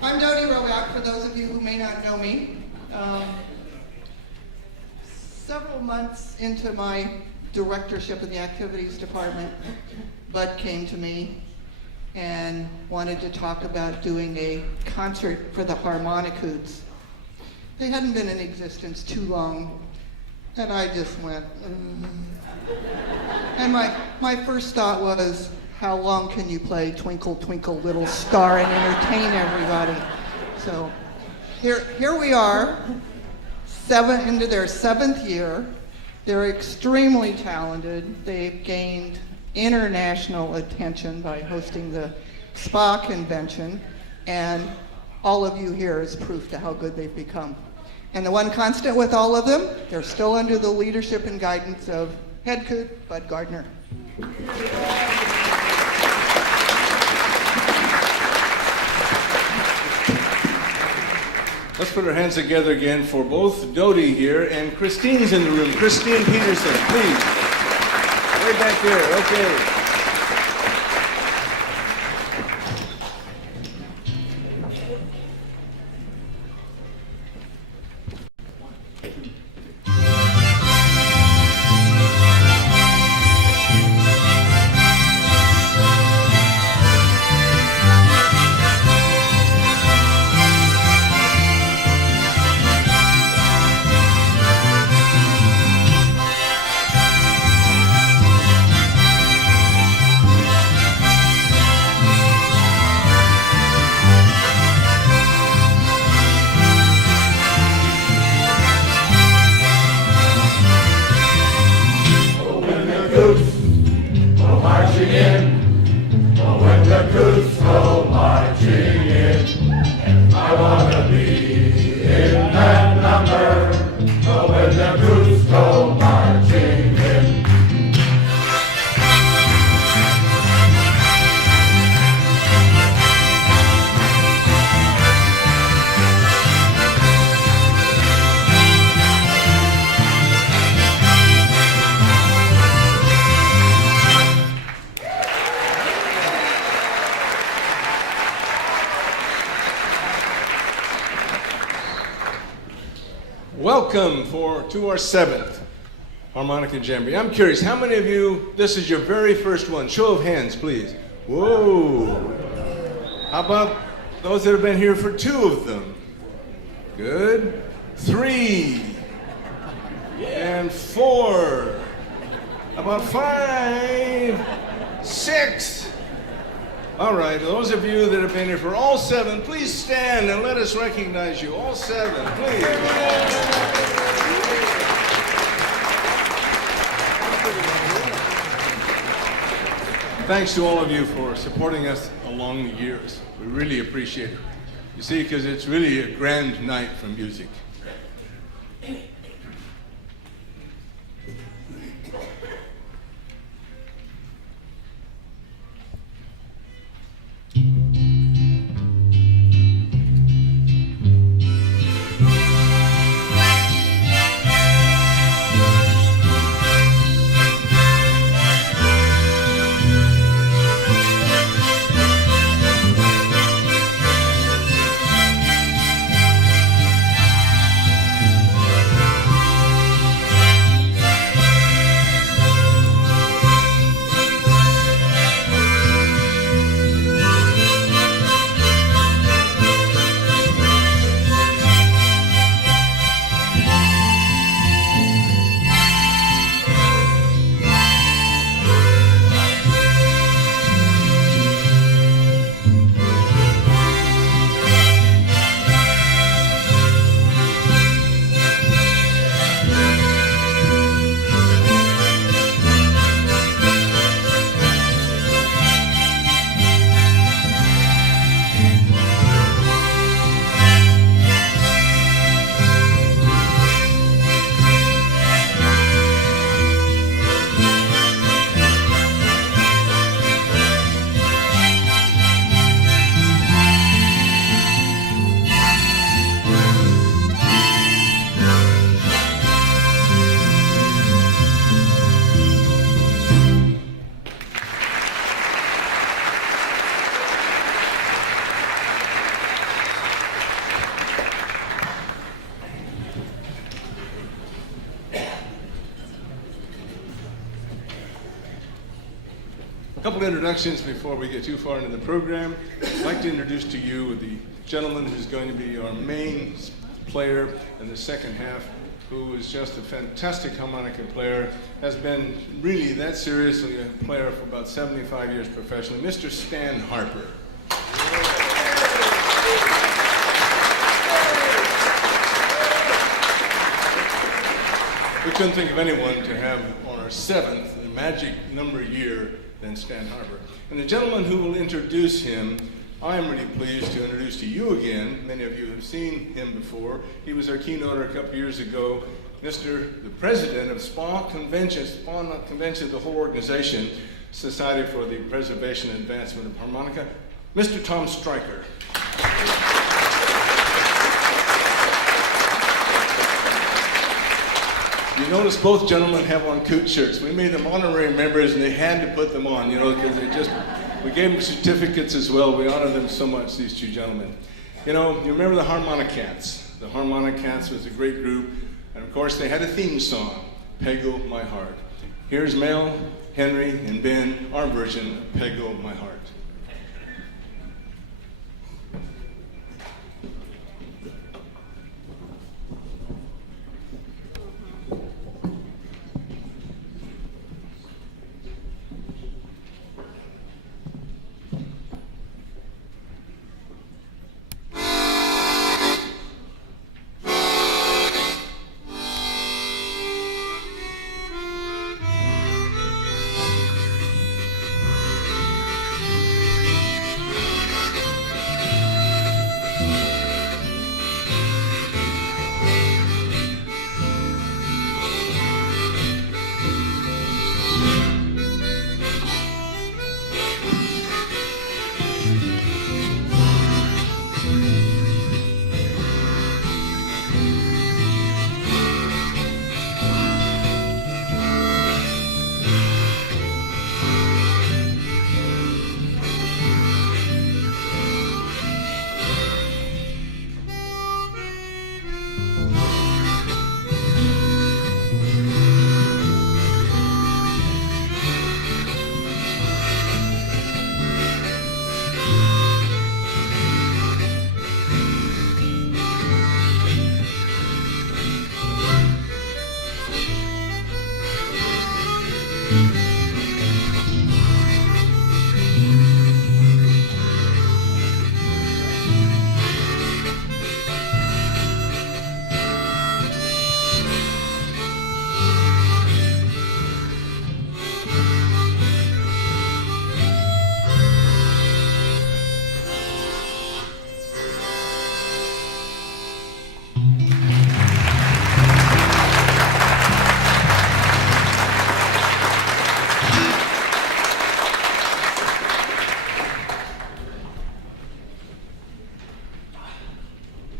For those of you who may not know me, several months into my directorship in the activities department, Bud came to me and wanted to talk about doing a concert for the Harmonicoots. They hadn't been in existence too long, and I just went, And my first thought was, how long can you play Twinkle, Twinkle, Little Star and entertain everybody? So here we are, into their 7th year. They're extremely talented. They've gained international attention by hosting the SPA convention, and all of you here is proof to how good they've become. And the one constant with all of them, they're still under the leadership and guidance of head coot Bud Gardner. Let's put our hands together again for both Dodie here and Christine's in the room. Christine Peterson, please. Way back there, okay. Welcome to our 7th Harmonica Jamboree. I'm curious, how many of you, this is your very first one? Show of hands, please. Whoa. How about those that have been here for 2 of them? Good. 3. And 4. How about 5? 6. All right, those of you that have been here for all 7, please stand and let us recognize you. All 7, please. Thanks to all of you for supporting us along the years. We really appreciate it. You see, because it's really a grand night for music. A couple introductions before we get too far into the program. I'd like to introduce to you the gentleman who's going to be our main player in the second half, who is just a fantastic harmonica player, has been really that seriously a player for about 75 years professionally, Mr. Stan HARPER. We couldn't think of anyone to have on our seventh, the magic number year, than Stan HARPER. And the gentleman who will introduce him, I'm really pleased to introduce to you again. Many of you have seen him before. He was our keynoter a couple years ago, the president of SPA Convention, not convention, the whole organization, Society for the Preservation and Advancement of Harmonica, Mr. Tom Stryker. You notice both gentlemen have on Coots shirts. We made them honorary members and they had to put them on, because we gave them certificates as well. We honor them so much, these two gentlemen. You remember the Harmonic Cats. The Harmonic Cats was a great group. And of course, they had a theme song, Peggo My Heart. Here's Mel, Henry, and Ben, our version of Peggo My Heart.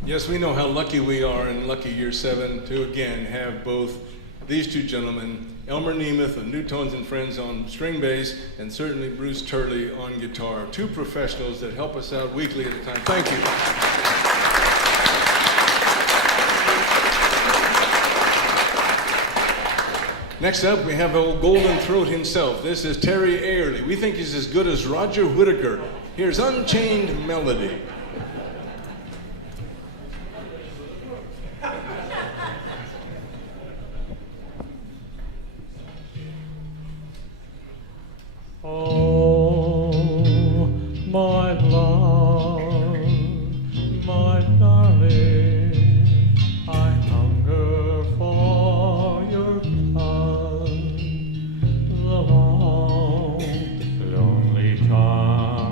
Yes, we know how lucky we are in lucky year 7 to again have both these two gentlemen, Elmer Nemeth of New Tones and Friends on string bass, and certainly Bruce Turley on guitar. Two professionals that help us out weekly at a time. Thank you. Next up, we have old Golden Throat himself. This is Terry Airlie. We think he's as good as Roger Whittaker. Here's Unchained Melody. Oh, my love, my darling, I hunger for your touch. The long, lonely time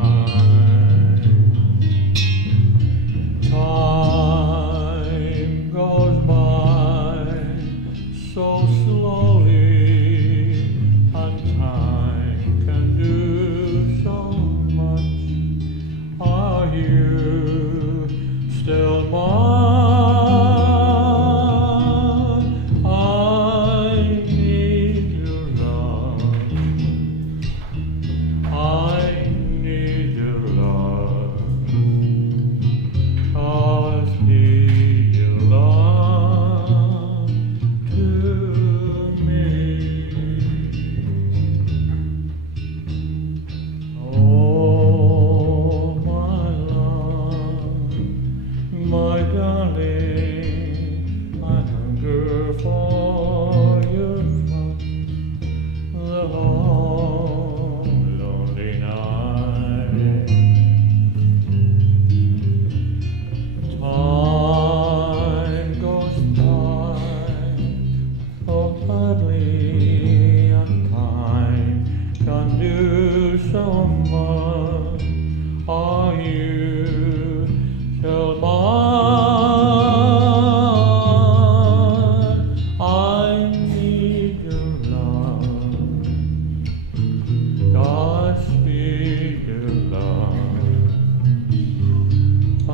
for your touch, the long, lonely night. Time goes by so hardly, and time can do so much. Are you still mine? I need your love. Godspeed your love. I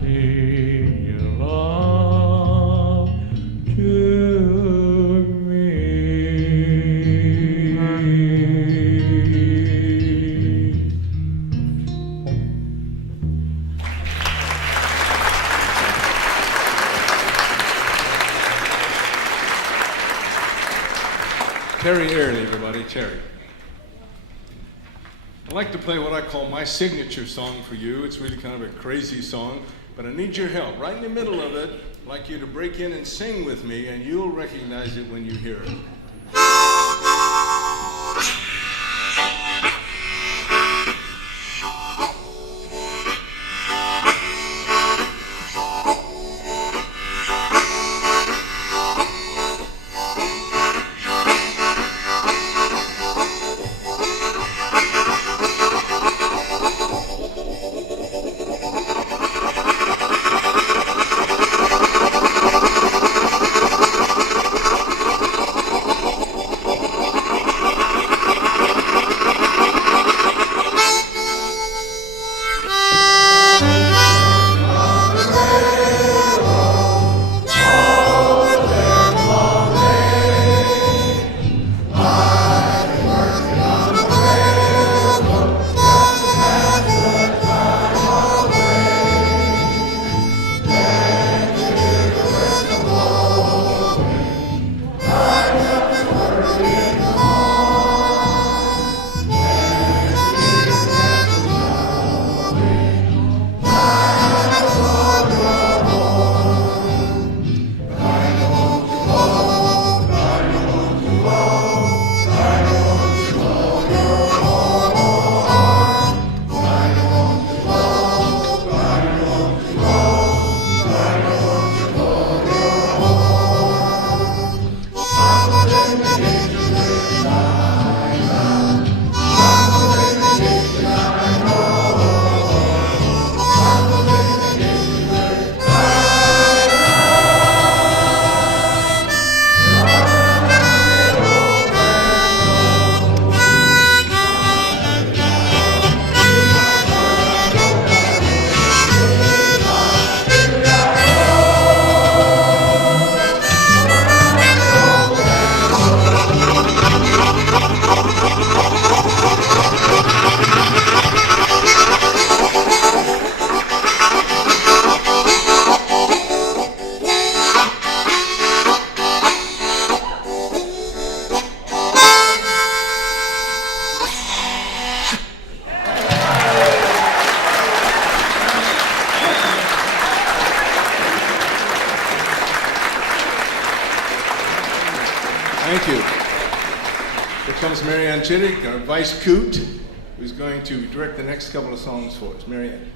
need your love to me. Terry Airlie, everybody, Terry. I'd like to play what I call my signature song for you. It's really kind of a crazy song, but I need your help. Right in the middle of it, I'd like you to break in and sing with me, and you'll recognize it when you hear it. Thank you. Here comes Marianne Chittick, our vice coot, who's going to direct the next couple of songs for us. Marianne.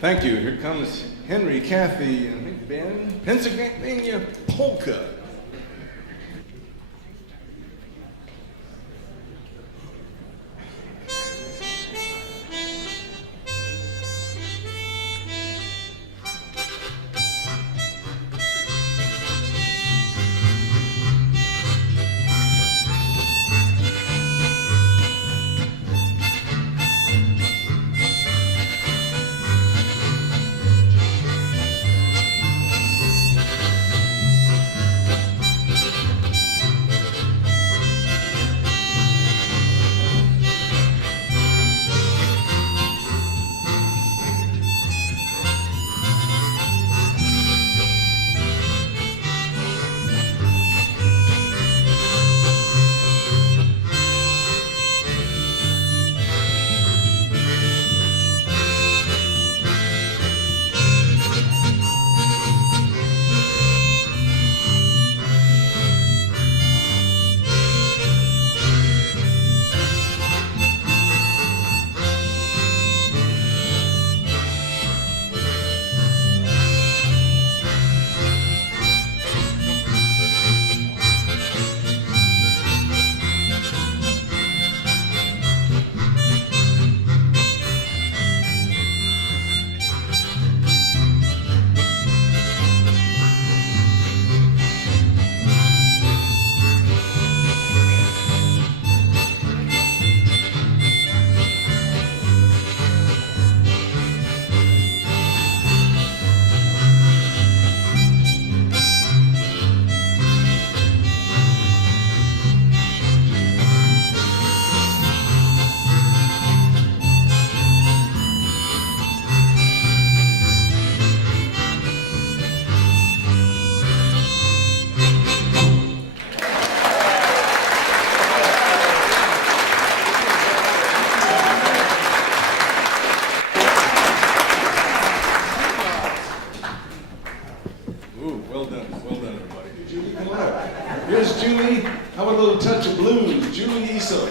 Thank you. Here comes Henry, Kathy, and I think Ben. Pennsylvania Polka. Here's Julie. How about a little touch of blues? Julie Iso.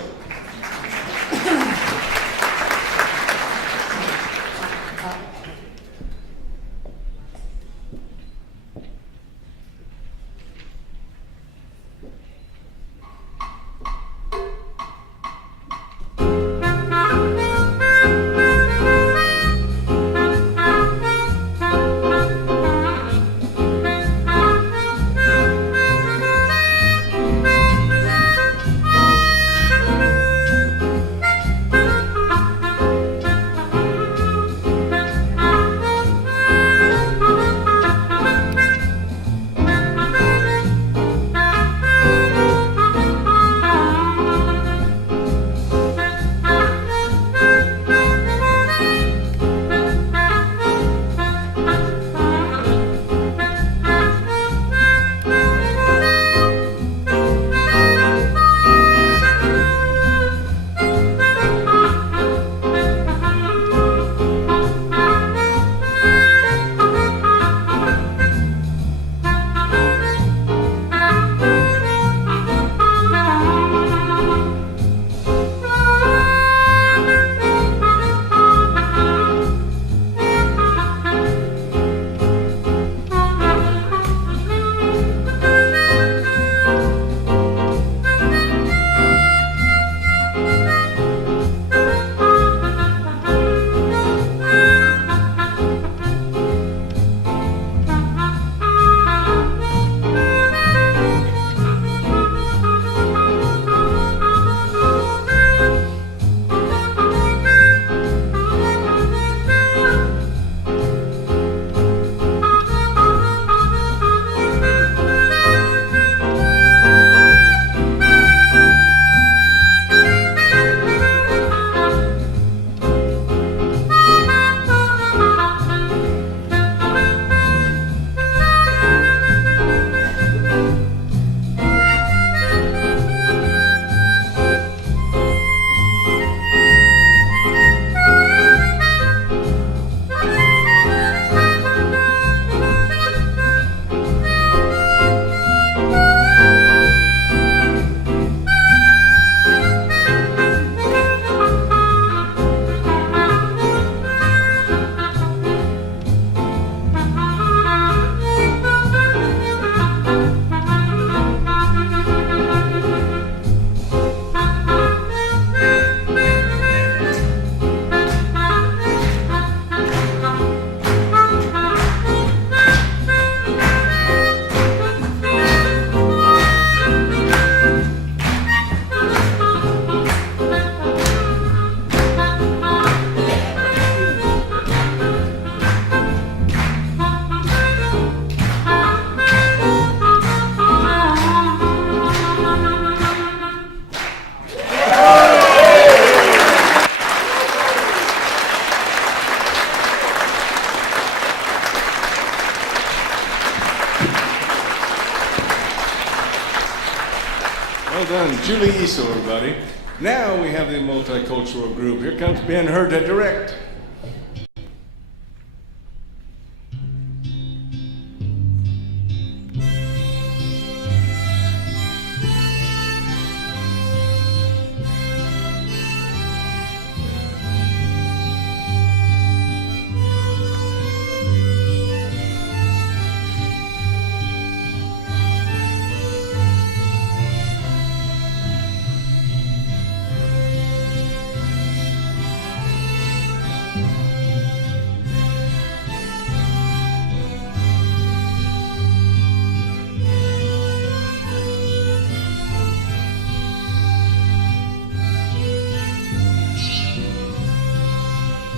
Well done, Julie Easel, everybody. Now we have the multicultural group. Here comes Ben Hur to direct.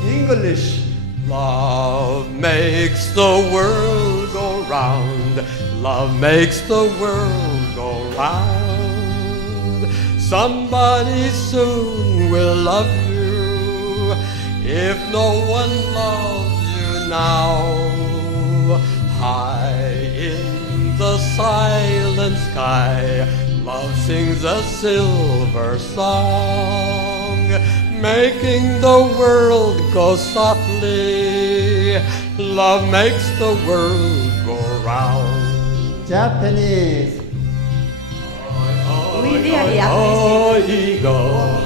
English. Love makes the world go round. Love makes the world go round. Somebody soon will love you if no one loves you now. High in the silent sky, love sings a silver song, making the world go softly. Love makes the world go round. Japanese. We really appreciate your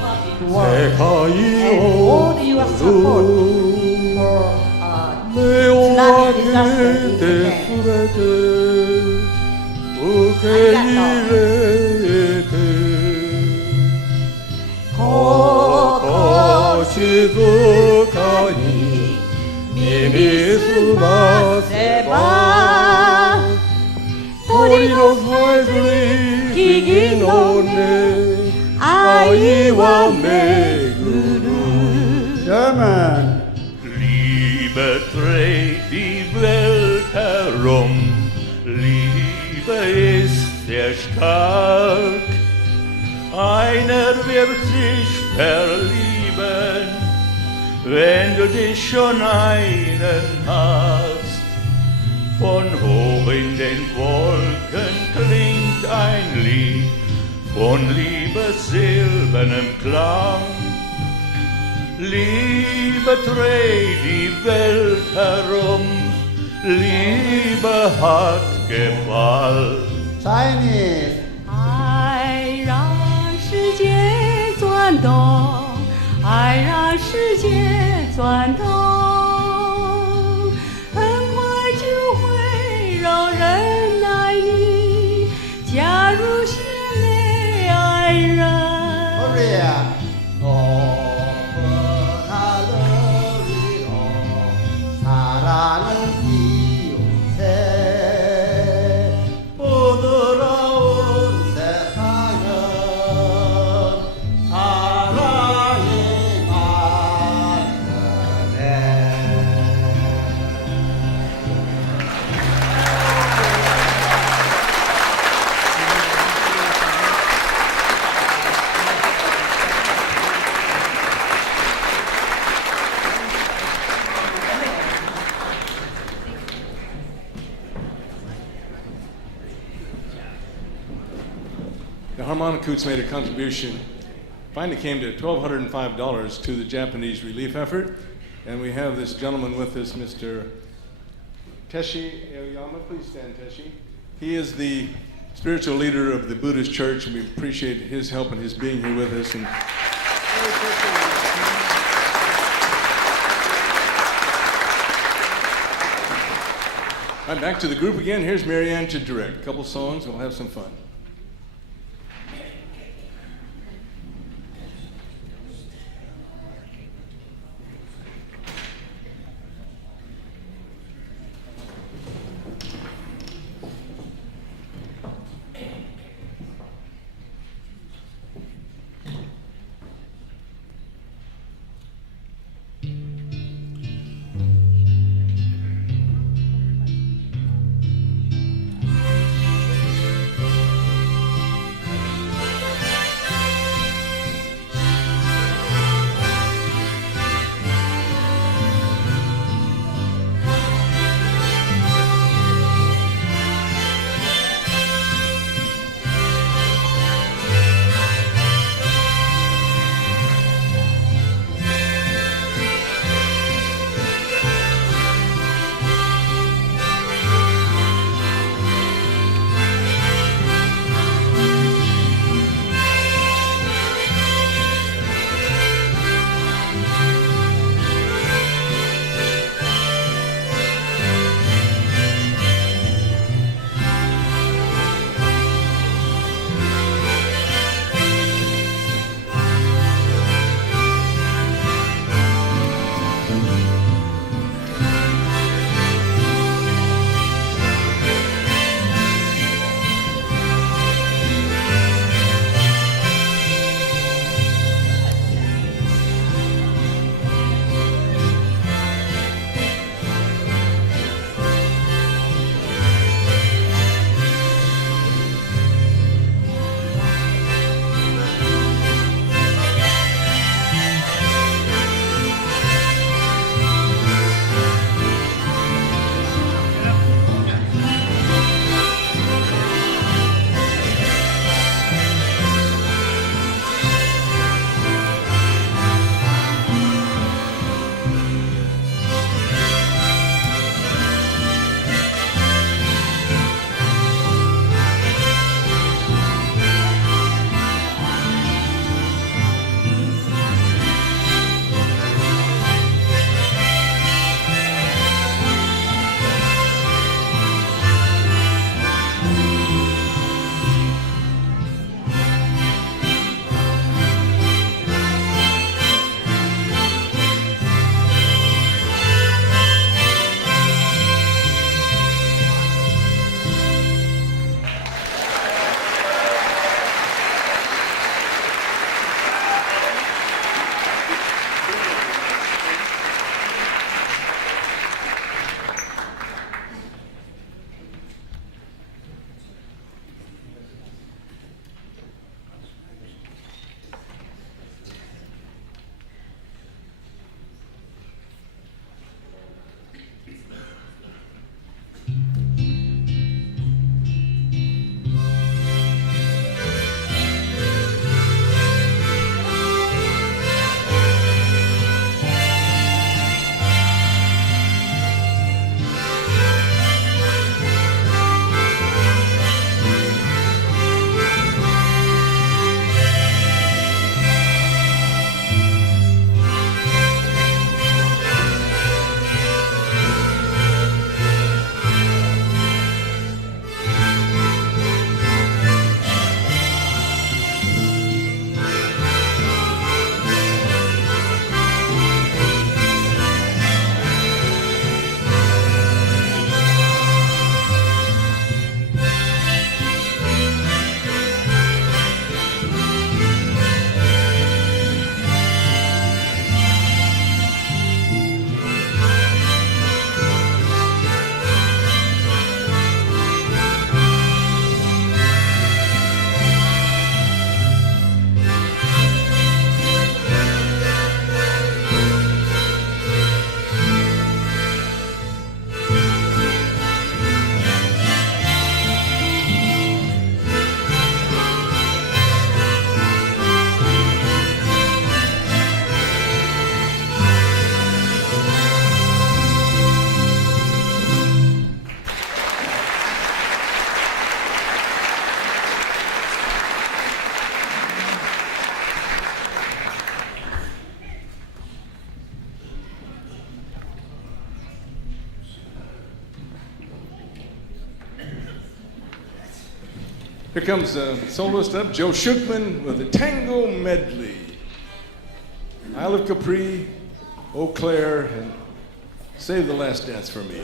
work and all your support for tsunami disaster in Japan. 受け入れて心静かに耳すませば鳥のさえずり木々の音愛は巡る German. Liebe dreht die Welt herum, Liebe ist sehr stark. Einer wird sich verlieben, wenn du dich schon einen hast. Von hoch in den Wolken klingt ein Lied von Liebes silbernem Klang. Liebe dreht die Welt herum, Liebe hat Gewalt. Chinese. 爱让世界转动，爱让世界转动，很快就会让人爱你，加入心内爱人。 Korea. 사랑은 이웃에 부드러운 세상은 사랑이 만드네. The harmonica Coots made a contribution, finally came to $1,205 to the Japanese relief effort. And we have this gentleman with us, Mr. Teshi Aoyama. Please stand, Teshi. He is the spiritual leader of the Buddhist church, and we appreciate his help and his being here with us. And all right, back to the group again. Here's Marianne to direct. A couple songs, we'll have some fun. Here comes the soloist up, Joe Schuchmann with the Tango Medley. Isle of Capri, Eau Claire, and Save the Last Dance for Me.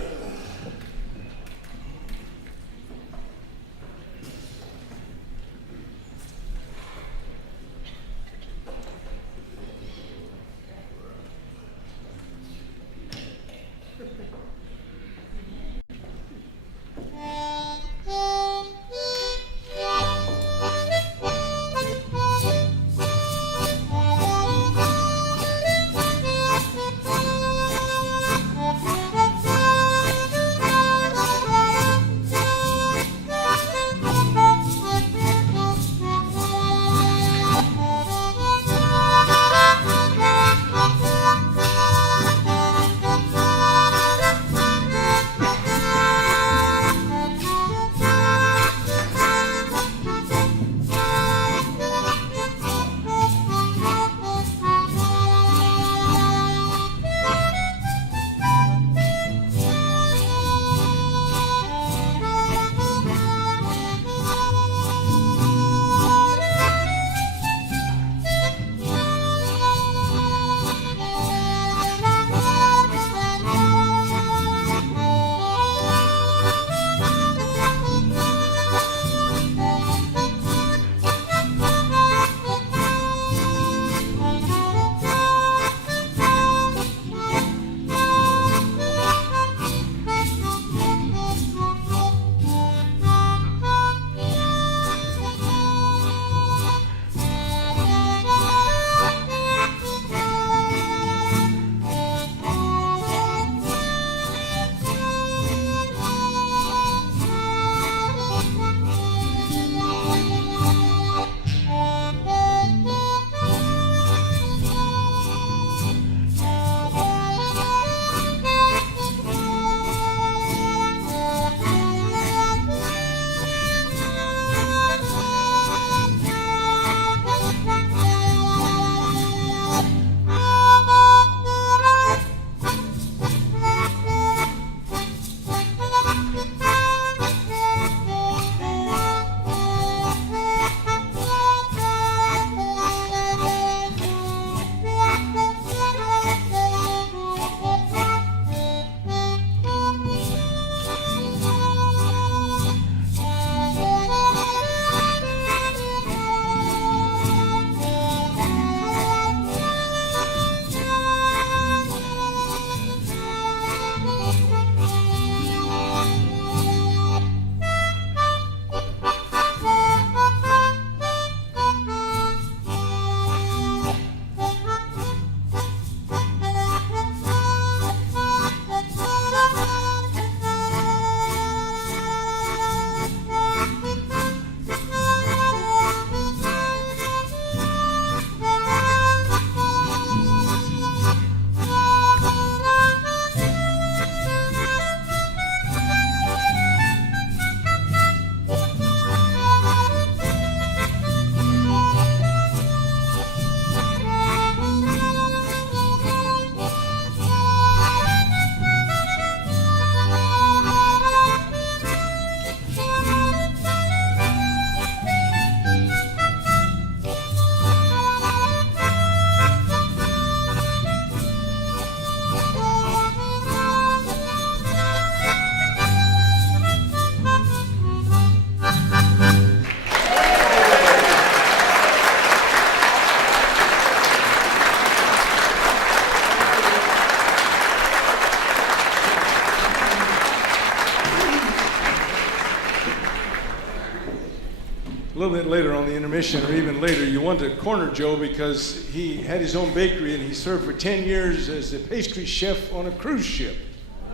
little bit later on the intermission, or even later, you want to corner Joe because he had his own bakery and he served for 10 years as a pastry chef on a cruise ship.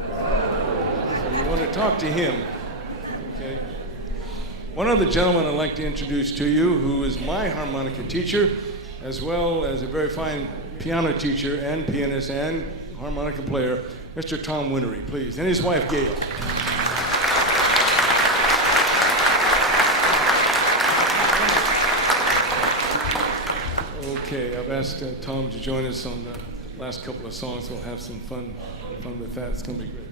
So you want to talk to him. Okay. One other gentleman I'd like to introduce to you, who is my harmonica teacher, as well as a very fine piano teacher and pianist and harmonica player, Mr. Tom Winnery, please, and his wife, Gail. Okay, I've asked Tom to join us on the last couple of songs. We'll have some fun with that. It's going to be great.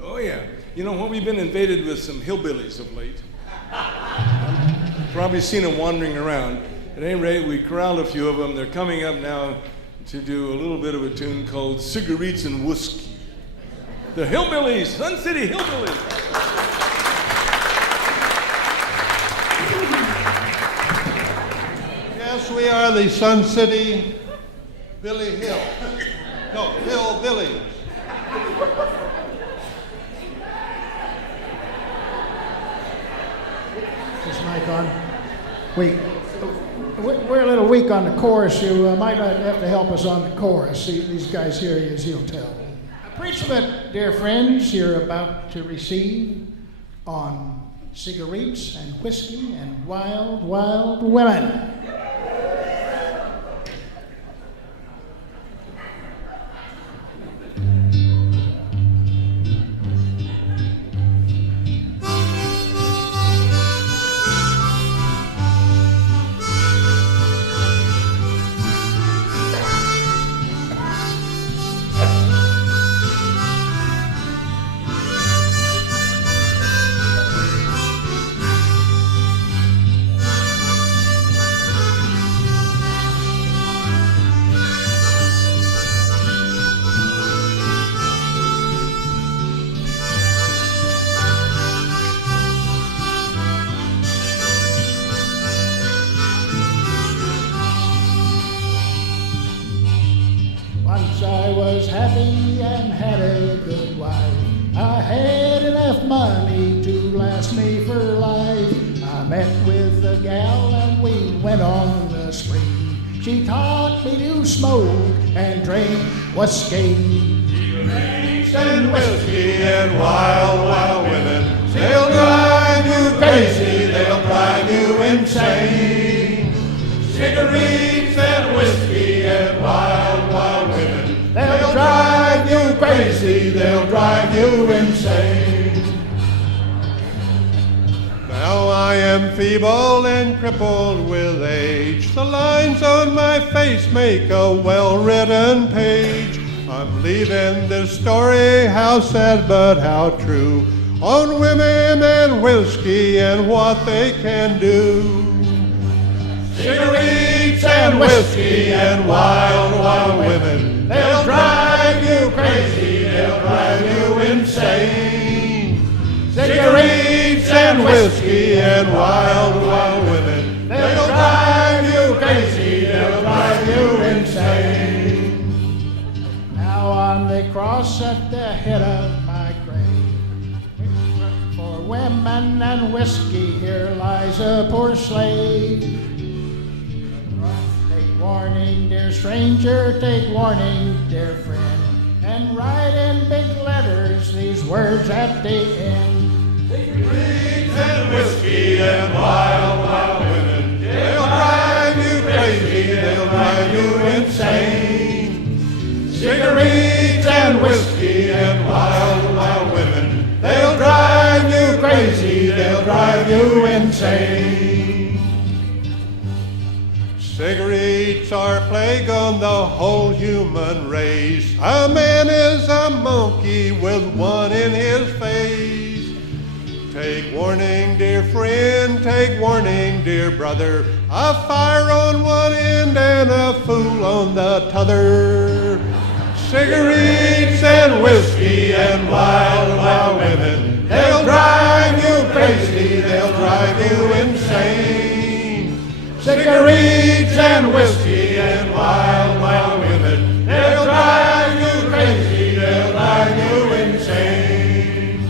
Oh, yeah. You know what? We've been invaded with some hillbillies of late. You've probably seen them wandering around. At any rate, we corralled a few of them. They're coming up now to do a little bit of a tune called Cigareets and Wheeskey. The Hillbillies, Sun City Hillbillies. Yes, we are the Sun City Billy Hill. No, Hillbillies. Is this mic on? We're a little weak on the chorus. You might not have to help us on the chorus. These guys here, as you'll tell. A preachment, dear friends, you're about to receive on cigarettes and whiskey and wild, wild women. Wheeskey. Cigarettes and whiskey and wild, wild women. They'll drive you crazy, they'll drive you insane. Cigarettes and whiskey and wild, wild women. They'll drive you crazy, they'll drive you insane. Now I am feeble and crippled with age. The lines on my face make a well-written page. I'm leaving this story, how sad but how true, on women and whiskey and what they can do. Cigarettes and whiskey and wild, wild women. They'll drive you crazy, they'll drive you insane. Cigarettes and whiskey and wild, wild women. They'll drive you crazy, they'll drive you insane. Now on the cross at the head of my grave, for women and whiskey here lies a poor slave. Take warning, dear stranger, take warning, dear friend, and write in big letters these words at the end. Cigarettes and whiskey and wild, wild women. They'll drive you crazy, they'll drive you insane. Cigarettes and whiskey and wild, wild women. They'll drive you crazy, they'll drive you insane. Cigarettes are a plague on the whole human race. A man is a monkey with one in his face. Take warning, dear friend, take warning, dear brother. A fire on one end and a fool on the t'other. Cigarettes and whiskey and wild, wild women. They'll drive you crazy, they'll drive you insane. Cigarettes and whiskey and wild, wild women. They'll drive you crazy, they'll drive you insane.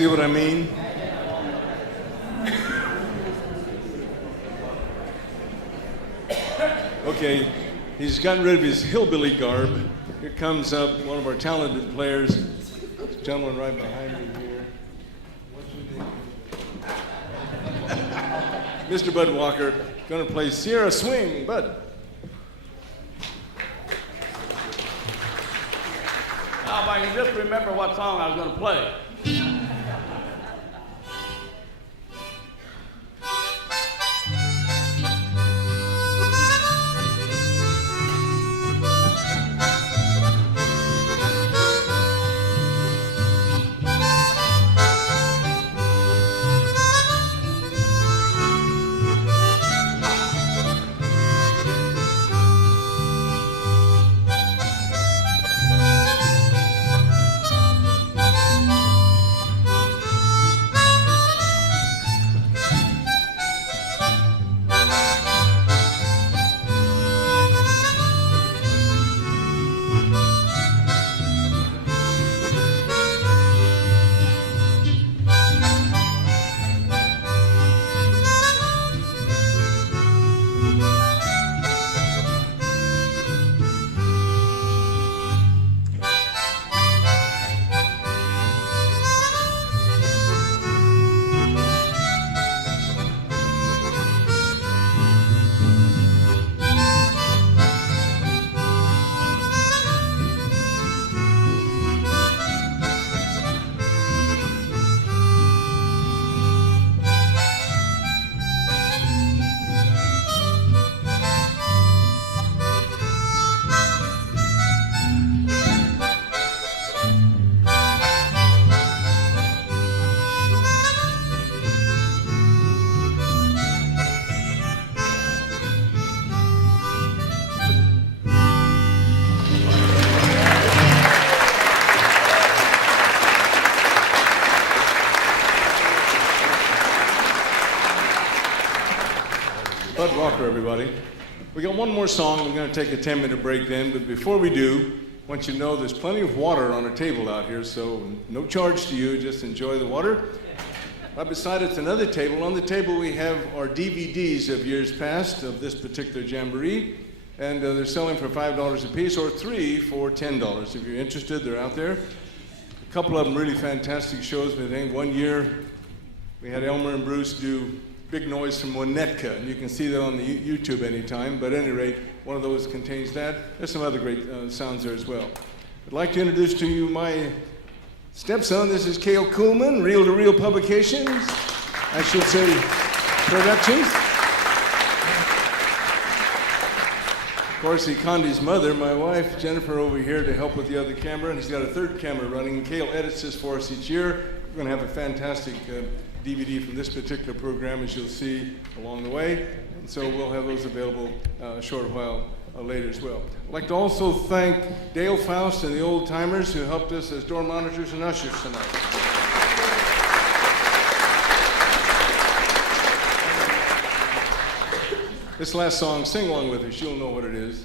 See what I mean? Okay, he's gotten rid of his hillbilly garb. Here comes up one of our talented players, this gentleman right behind me here. What's your name? Mr. Bud Walker, going to play Sierra Swing. Bud. Now, if I can just remember what song I was going to play. Bud Walker, everybody. We got one more song. We're going to take a 10-minute break then, but before we do, I want you to know there's plenty of water on a table out here, so no charge to you, just enjoy the water. Right beside it's another table. On the table we have our DVDs of years past of this particular jamboree, and they're selling for $5 a piece or 3 for $10. If you're interested, they're out there. A couple of them really fantastic shows. I think one year we had Elmer and Bruce do Big Noise from Winnetka, and you can see that on the YouTube anytime, but at any rate, one of those contains that. There's some other great sounds there as well. I'd like to introduce to you my stepson. This is Cale Kuhlman, Reel to Reel Publications, I should say Productions. Of course, Condi's mother, my wife, Jennifer, over here to help with the other camera, and he's got a third camera running, and Cale edits this for us each year. We're going to have a fantastic DVD from this particular program, as you'll see along the way, and so we'll have those available a short while later as well. I'd like to also thank Dale Faust and the Old Timers who helped us as door monitors and ushers tonight. This last song, sing along with us, you'll know what it is.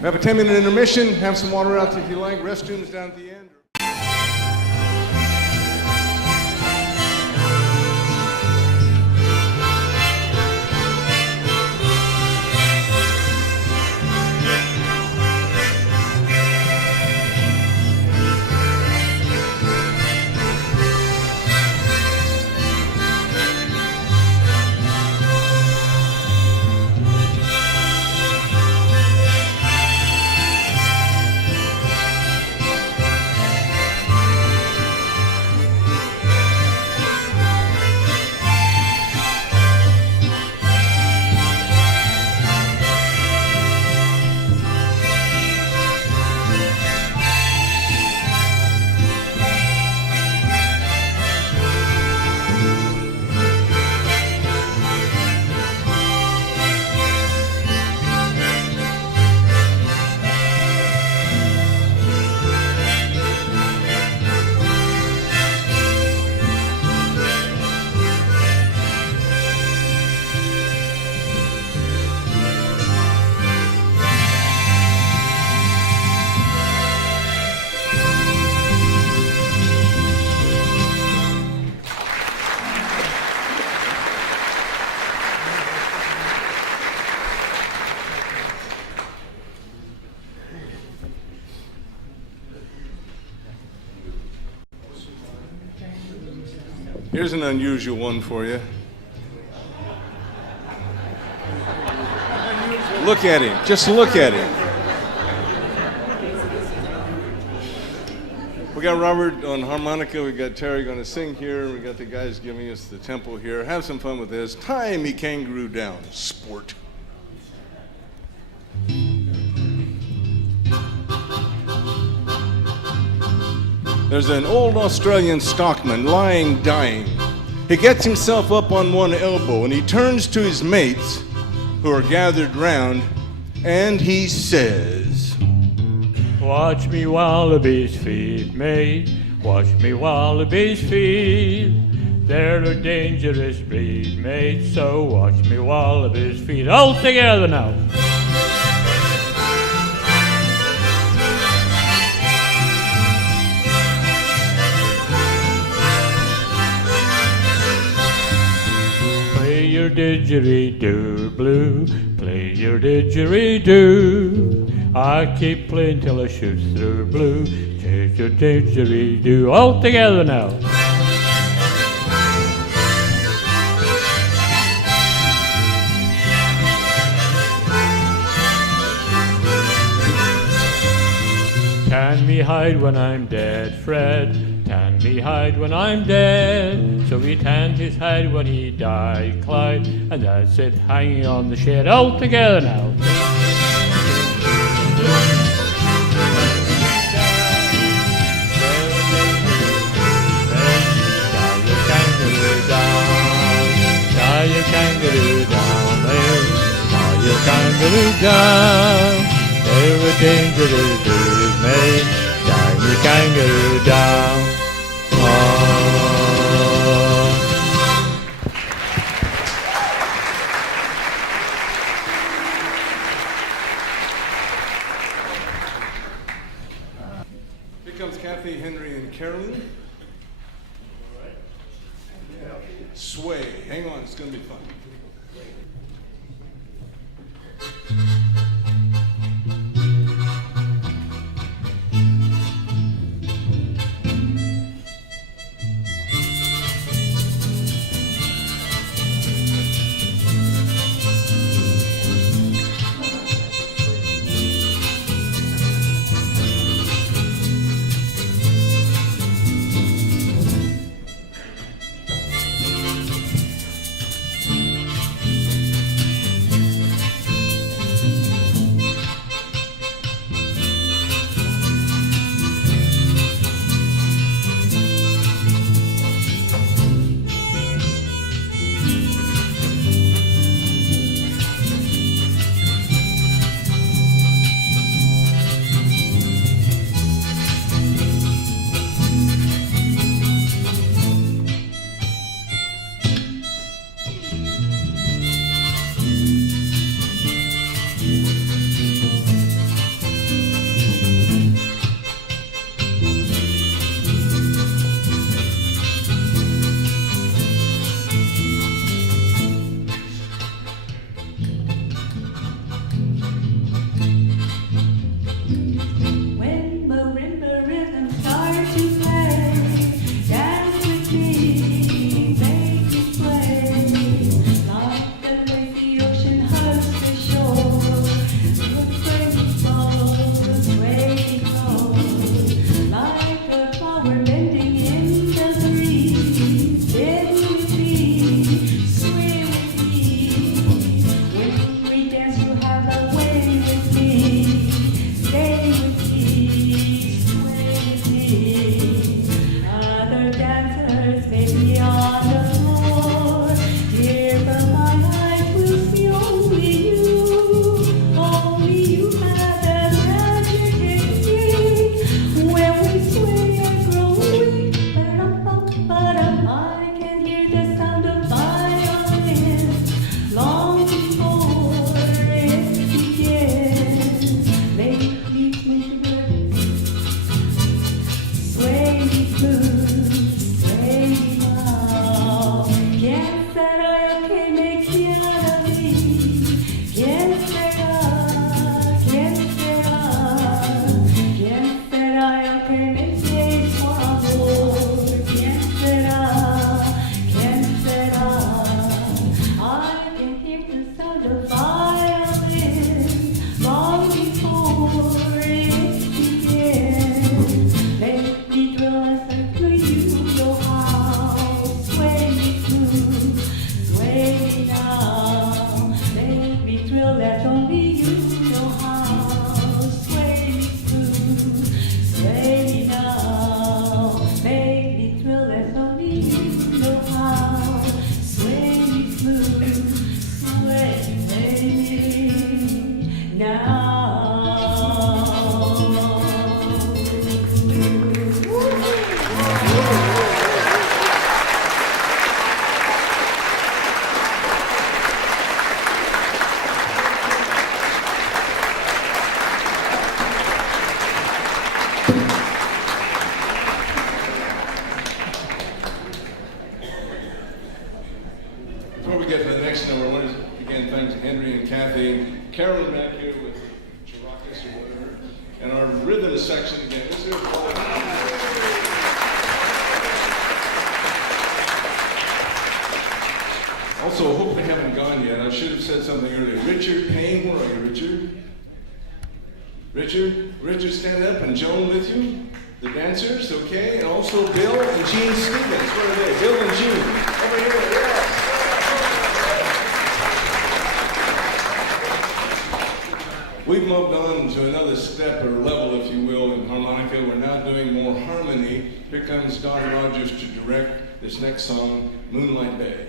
We have a 10-minute intermission. Have some water out if you like. Restrooms down at the end. Here's an unusual one for you. Look at him. Just look at him. We got Robert on harmonica. We got Terry going to sing here. We got the guys giving us the tempo here. Have some fun with this. Tie me kangaroo down, sport. There's an old Australian stockman lying dying. He gets himself up on one elbow and he turns to his mates who are gathered round and he says, Watch me wallabies feed, mate. Watch me wallabies feed. They're a dangerous breed, mate. So watch me wallabies feed. All together now. Play your didgeridoo, blue. Play your didgeridoo. I keep playing till I shoot through, blue. Take your didgeridoo. All together now. Tan me hide when I'm dead, Fred. Tan me hide when I'm dead. So he tanned his hide when he died, Clyde. And that's it, hanging on the shed. All together now. Tie your kangaroo down, there. Tie your kangaroo down. There were dangerous days, mate. Tie your kangaroo down. Here comes Kathy, Henry, and Carolyn. Sway. Hang on, it's going to be fun. Before we get to the next number, I want to again thank Henry and Kathy, Carolyn back here with Chiracas or whatever, and our rhythm section again. This is also, hope we haven't gone yet. I should have said something earlier. Richard Payne, where are you, Richard? Richard, stand up, and Joan with you. The dancers, okay, and also Bill and Gene Stevens. Where are they? Bill and Gene. Over here, yes. We've moved on to another step or level, if you will, in harmonica. We're now doing more harmony. Here comes Don Rogers to direct this next song, Moonlight Bay.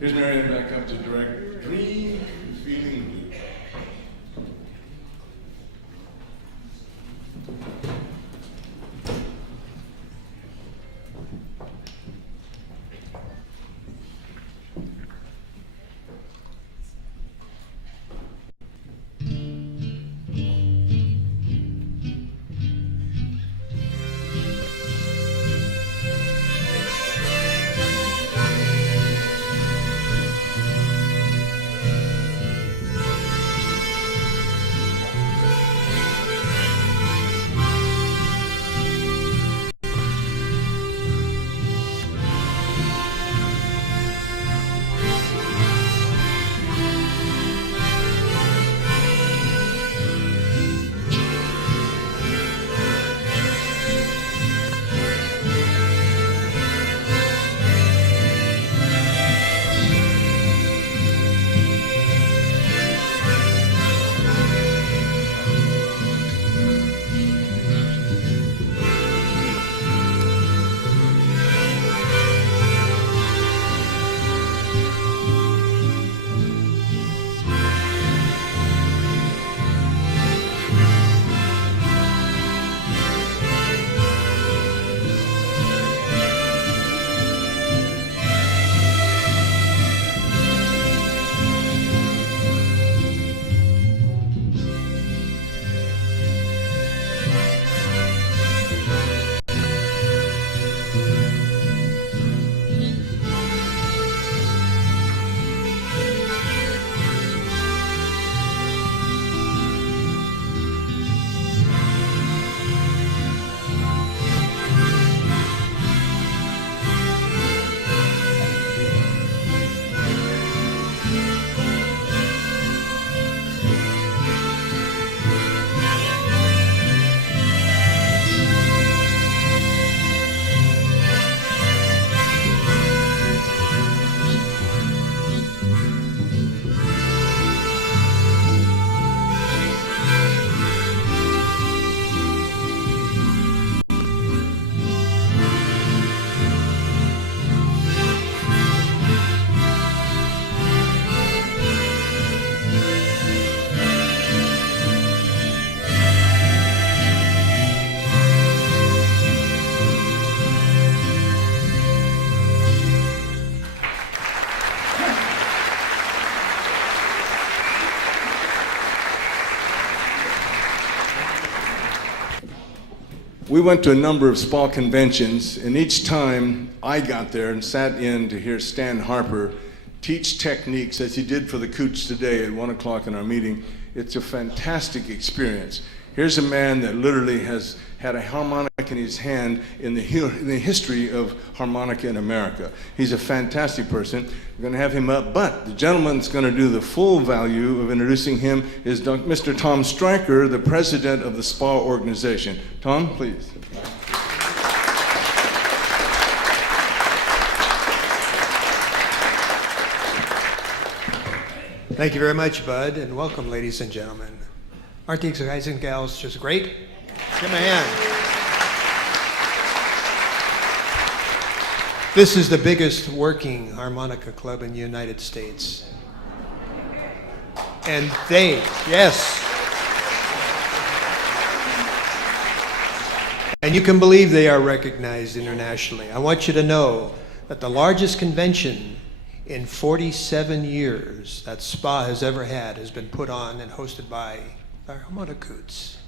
Here's Marion back up to direct Dream Feeling Blue. we went to a number of spa conventions, and each time I got there and sat in to hear Stan Harper teach techniques as he did for the Coots today at 1 o'clock in our meeting, it's a fantastic experience. Here's a man that literally has had a harmonica in his hand in the history of harmonica in America. He's a fantastic person. We're going to have him up, but the gentleman that's going to do the full value of introducing him is Mr. Tom Stryker, the president of the SPA organization. Tom, please. Thank you very much, Bud, and welcome, ladies and gentlemen. Aren't these guys and gals just great? Give them a hand. This is the biggest working harmonica club in the United States. And they, yes. And you can believe they are recognized internationally. I want you to know that the largest convention in 47 years that SPA has ever had has been put on and hosted by our harmonica Coots.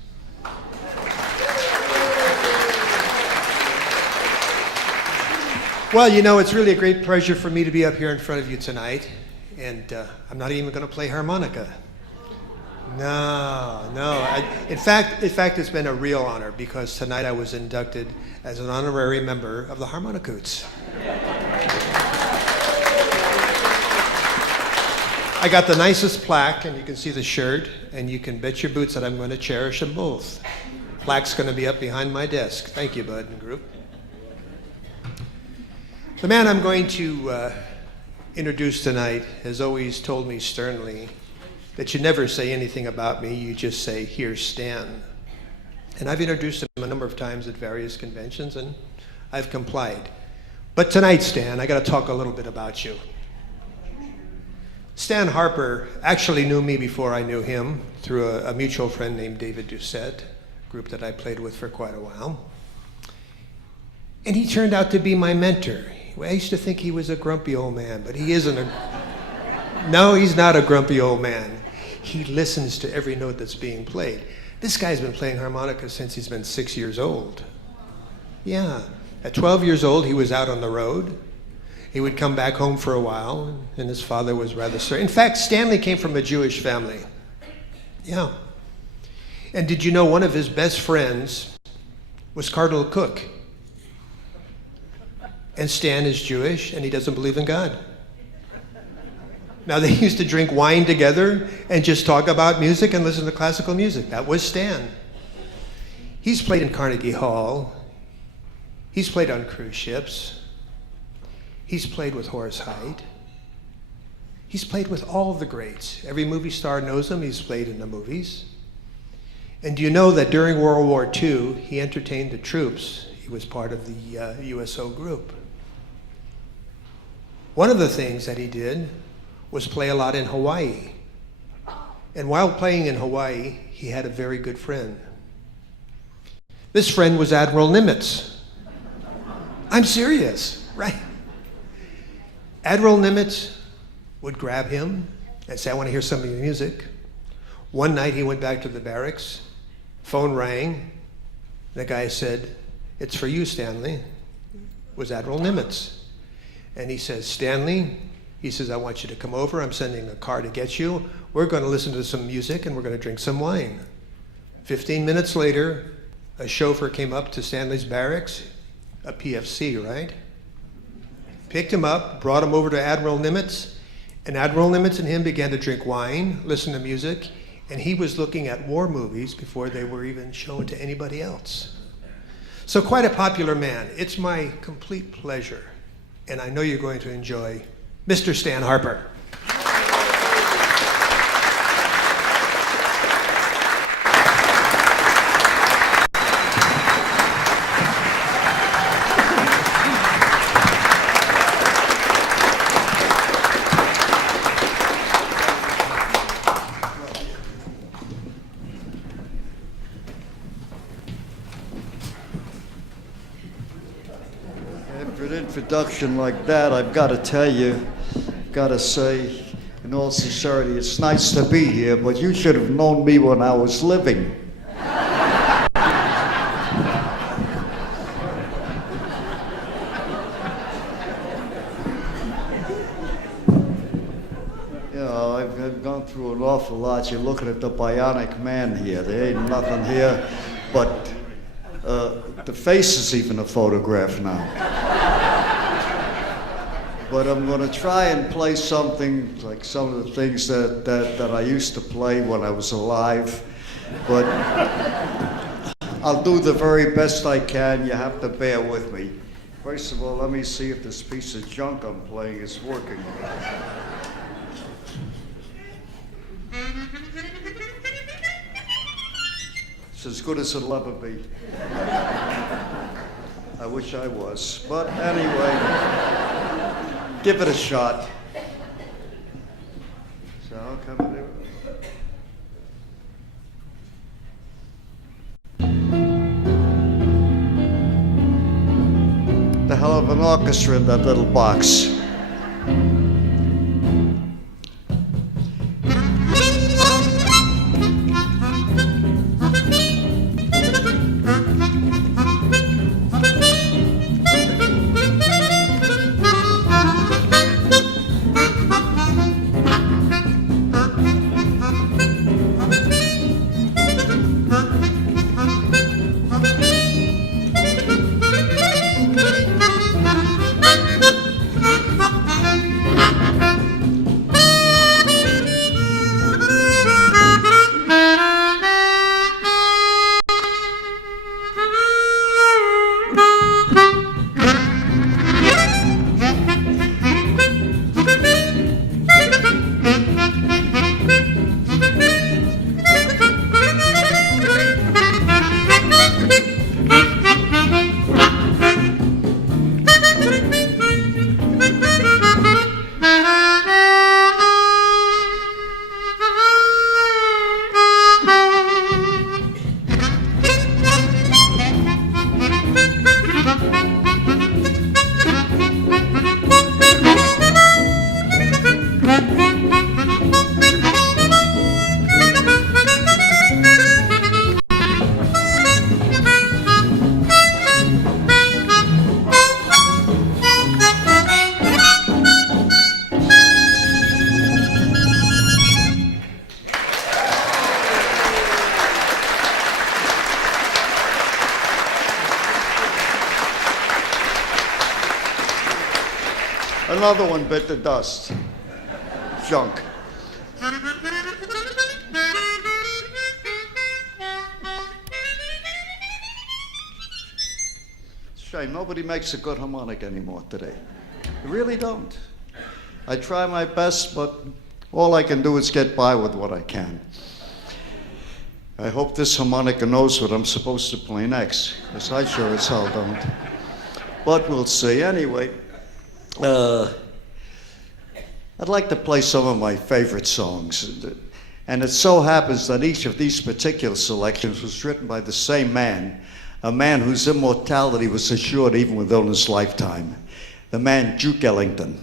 Well, you know, it's really a great pleasure for me to be up here in front of you tonight, and I'm not even going to play harmonica. No. In fact, it's been a real honor because tonight I was inducted as an honorary member of the harmonica Coots. I got the nicest plaque, and you can see the shirt, and you can bet your boots that I'm going to cherish them both. Plaque's going to be up behind my desk. Thank you, Bud and group. The man I'm going to introduce tonight has always told me sternly that you never say anything about me, you just say, "Here's Stan." And I've introduced him a number of times at various conventions, and I've complied. But tonight, Stan, I got to talk a little bit about you. Stan Harper actually knew me before I knew him through a mutual friend named David Doucette, a group that I played with for quite a while. And he turned out to be my mentor. I used to think he was a grumpy old man, but he isn't No, he's not a grumpy old man. He listens to every note that's being played. This guy's been playing harmonica since he's been 6 years old. Yeah, at 12 years old, he was out on the road. He would come back home for a while, and his father was rather stern. In fact, Stanley came from a Jewish family. Yeah. And did you know one of his best friends was Cardinal Cook? And Stan is Jewish, and he doesn't believe in God. Now, they used to drink wine together and just talk about music and listen to classical music. That was Stan. He's played in Carnegie Hall. He's played on cruise ships. He's played with Horace Heidt. He's played with all the greats. Every movie star knows him. He's played in the movies. And do you know that during World War II, he entertained the troops? He was part of the USO group. One of the things that he did was play a lot in Hawaii. And while playing in Hawaii, he had a very good friend. This friend was Admiral Nemeth. I'm serious, right? Admiral Nemeth would grab him and say, "I want to hear some of your music." One night he went back to the barracks, phone rang, the guy said, "It's for you, Stanley." It was Admiral Nemeth. And he says, "Stanley," he says, "I want you to come over. I'm sending a car to get you. We're going to listen to some music and we're going to drink some wine." 15 minutes later, a chauffeur came up to Stanley's barracks, a PFC, right? Picked him up, brought him over to Admiral Nemeth, and Admiral Nemeth and him began to drink wine, listen to music, and he was looking at war movies before they were even shown to anybody else. So quite a popular man. It's my complete pleasure, and I know you're going to enjoy Mr. Stan Harper. Introduction like that, I've got to tell you, got to say, in all sincerity, it's nice to be here, but you should have known me when I was living. gone through an awful lot. You're looking at the bionic man here. There ain't nothing here, but the face is even a photograph now. But I'm going to try and play something like some of the things that I used to play when I was alive. But I'll do the very best I can. You have to bear with me. First of all, let me see if this piece of junk I'm playing is working. It's as good as it'll ever be. I wish I was. But anyway, give it a shot. So how come it? The hell of an orchestra in that little box. Another one bit the dust. Junk. Shame, nobody makes a good harmonic anymore today. They really don't. I try my best, but all I can do is get by with what I can. I hope this harmonica knows what I'm supposed to play next, because I sure as hell don't. But we'll see. Anyway, I'd like to play some of my favorite songs. And it so happens that each of these particular selections was written by the same man, a man whose immortality was assured even within his lifetime, the man Duke Ellington.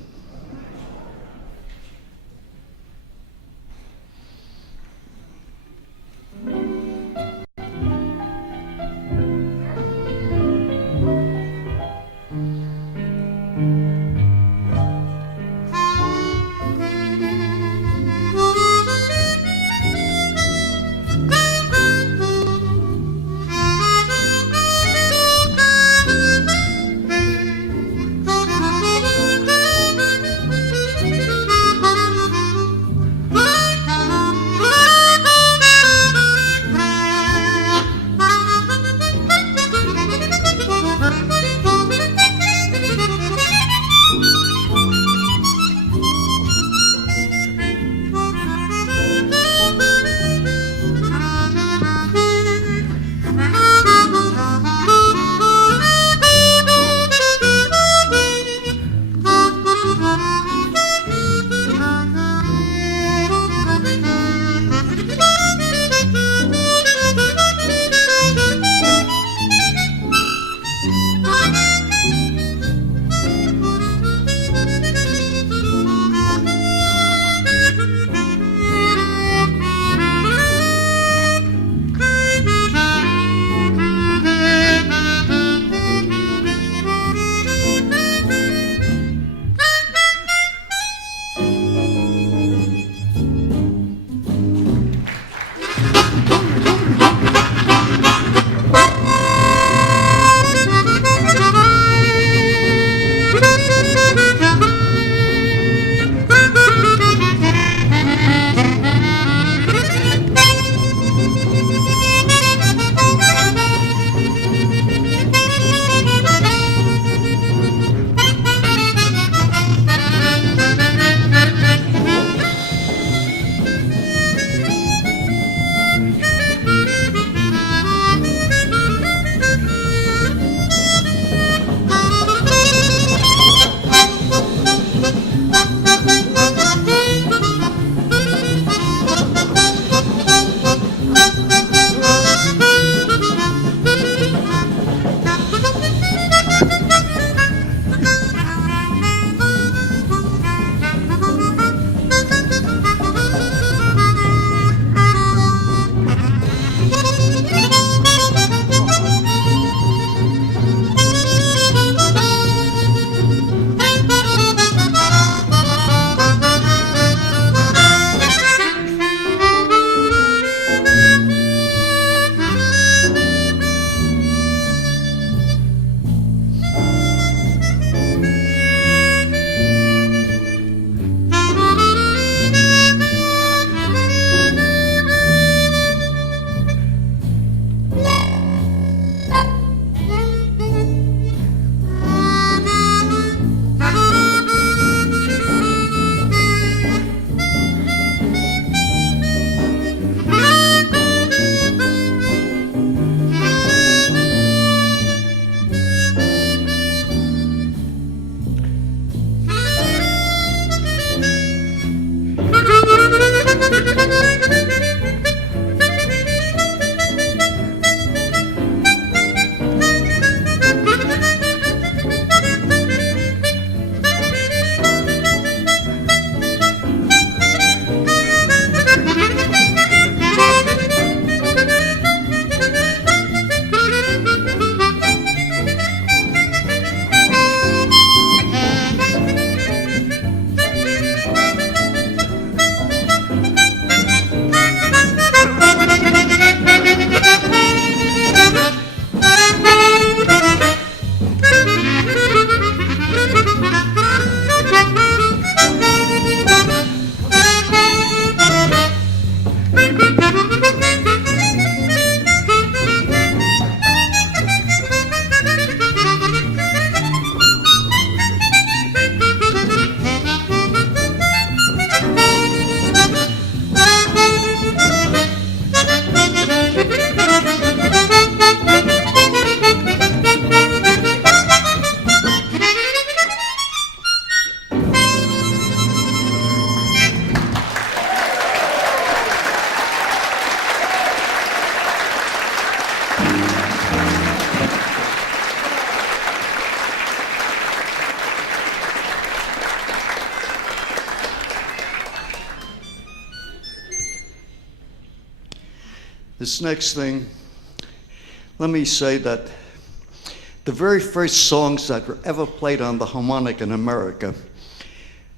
This next thing, let me say that the very first songs that were ever played on the harmonica in America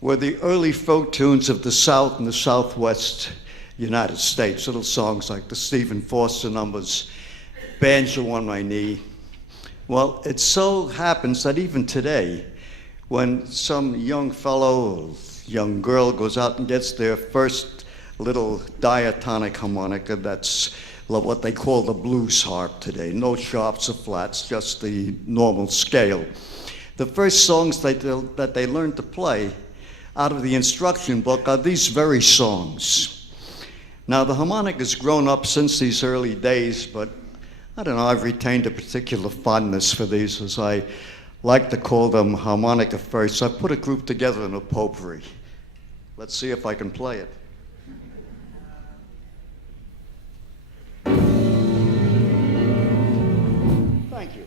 were the early folk tunes of the South and the Southwest United States, little songs like the Stephen Foster numbers, Banjo on My Knee. Well, it so happens that even today, when some young fellow or young girl goes out and gets their first little diatonic harmonica, that's what they call the blues harp today. No sharps or flats, just the normal scale. The first songs that they learn to play out of the instruction book are these very songs. Now, the harmonica has grown up since these early days, but I don't know, I've retained a particular fondness for these, as I like to call them harmonica first. I put a group together in a potpourri. Let's see if I can play it. Thank you.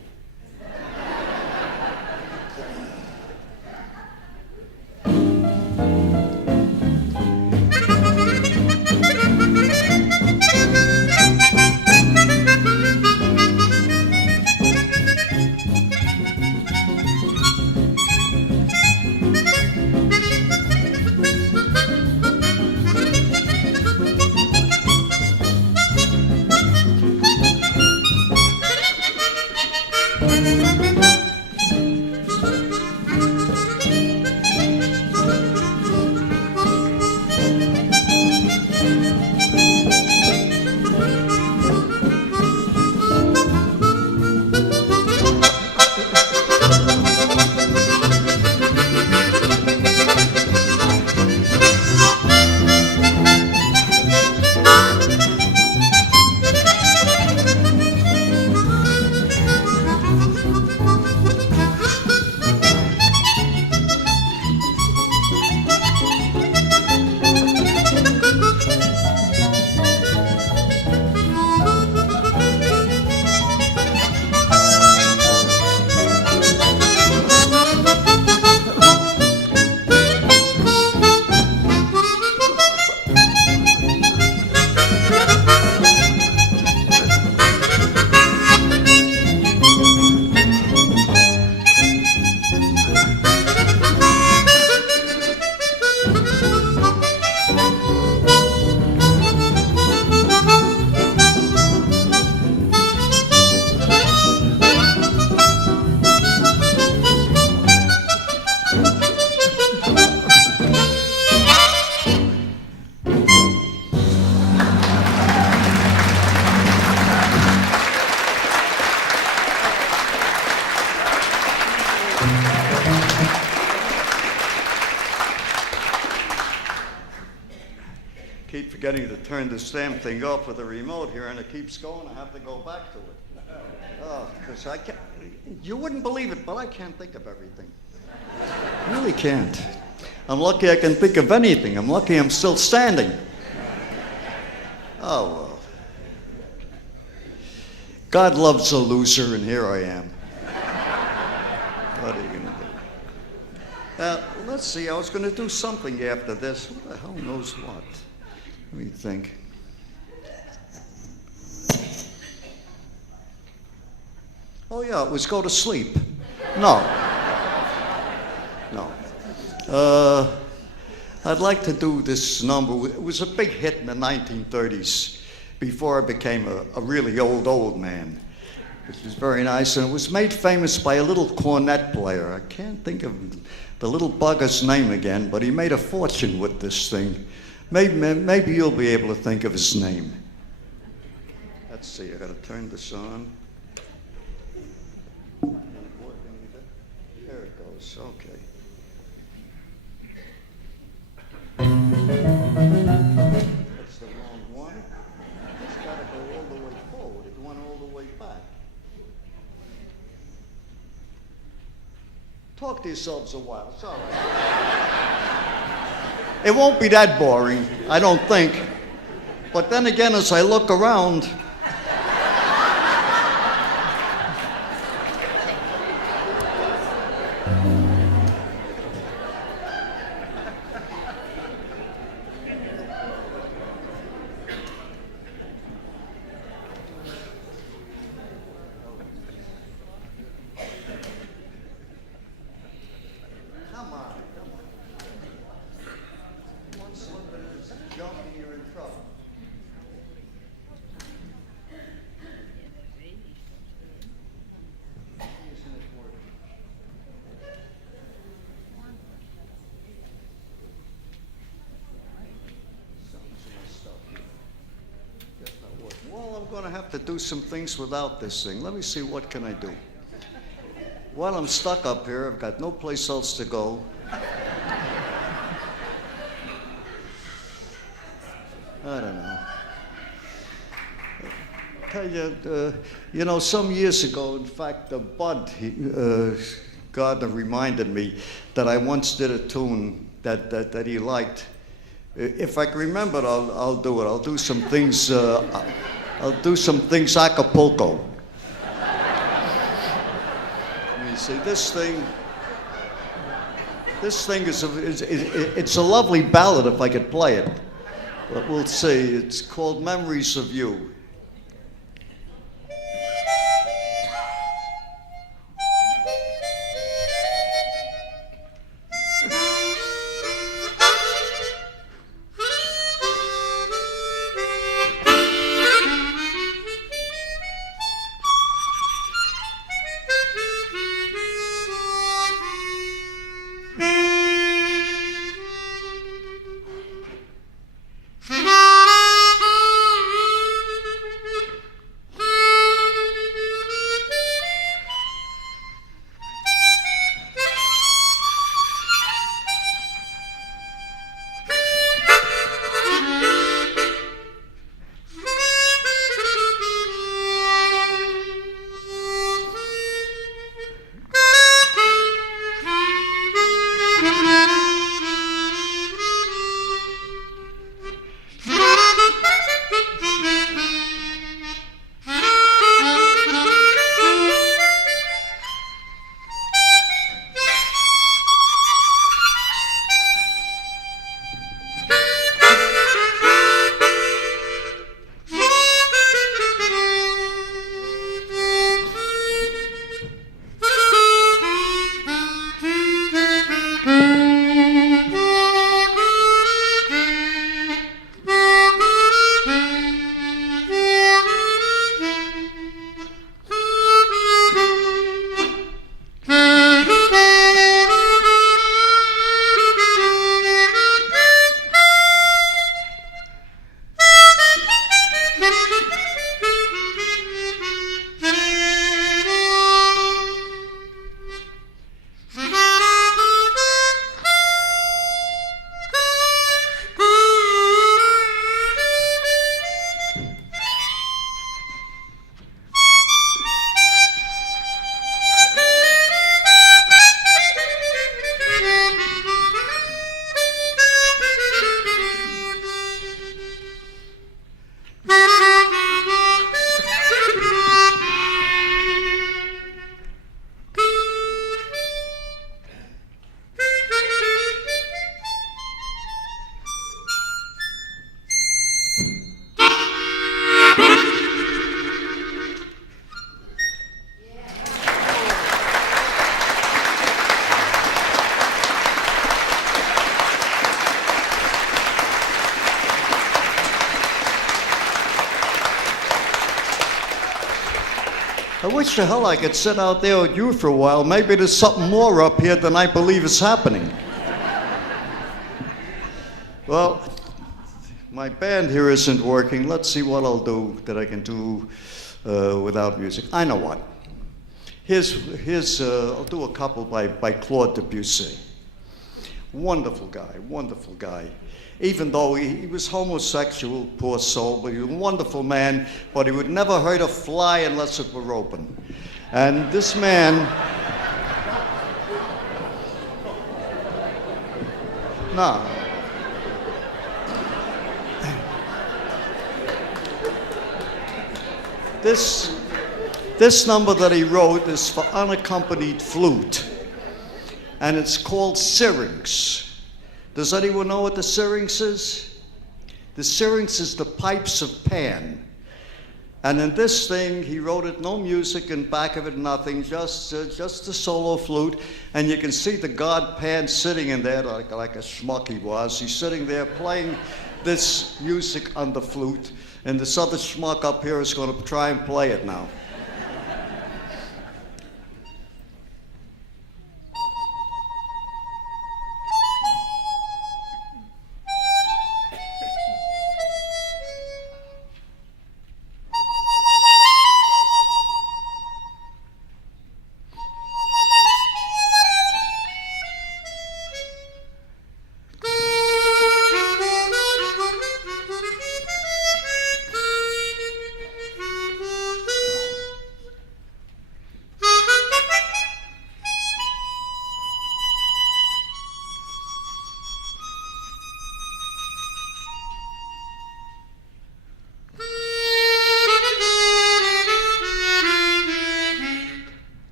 Keep forgetting to turn this damn thing off with the remote here, and it keeps going. I have to go back to it. Oh, because I can't. You wouldn't believe it, but I can't think of everything. I really can't. I'm lucky I can think of anything. I'm lucky I'm still standing. Oh, well. God loves a loser, and here I am. What are you going to do? Let's see, I was going to do something after this. Who the hell knows what? Let me think. Oh, yeah, it was Go to Sleep. No. No. I'd like to do this number. It was a big hit in the 1930s before I became a really old man, which was very nice. And it was made famous by a little cornet player. I can't think of the little bugger's name again, but he made a fortune with this thing. Maybe you'll be able to think of his name. Let's see, I gotta turn this on. There it goes, okay. That's the wrong one. It's gotta go all the way forward. It went all the way back. Talk to yourselves a while, it's all right. It won't be that boring, I don't think. But then again, as I look around, have to do some things without this thing. Let me see, what can I do? Well, I'm stuck up here. I've got no place else to go. I don't know. Tell you, you know, some years ago, in fact, Bud Gardner reminded me that I once did a tune that he liked. If I can remember it, I'll do it. I'll do some things. I'll do some things Acapulco. You see, this thing is it's a lovely ballad if I could play it. But we'll see. It's called Memories of You. I wish the hell I could sit out there with you for a while. Maybe there's something more up here than I believe is happening. Well, my band here isn't working. Let's see what I'll do that I can do without music. I know what. I'll do a couple by Claude Debussy. Wonderful guy, wonderful guy. Even though he was homosexual, poor soul, but he was a wonderful man, but he would never hurt a fly unless it were open. And this man, no. This number that he wrote is for unaccompanied flute, and it's called syrinx. Does anyone know what the syrinx is? The syrinx is the pipes of Pan. And in this thing, he wrote it, no music in back of it, nothing, just the solo flute. And you can see the god Pan sitting in there like a schmuck he was. He's sitting there playing this music on the flute. And this other schmuck up here is going to try and play it now.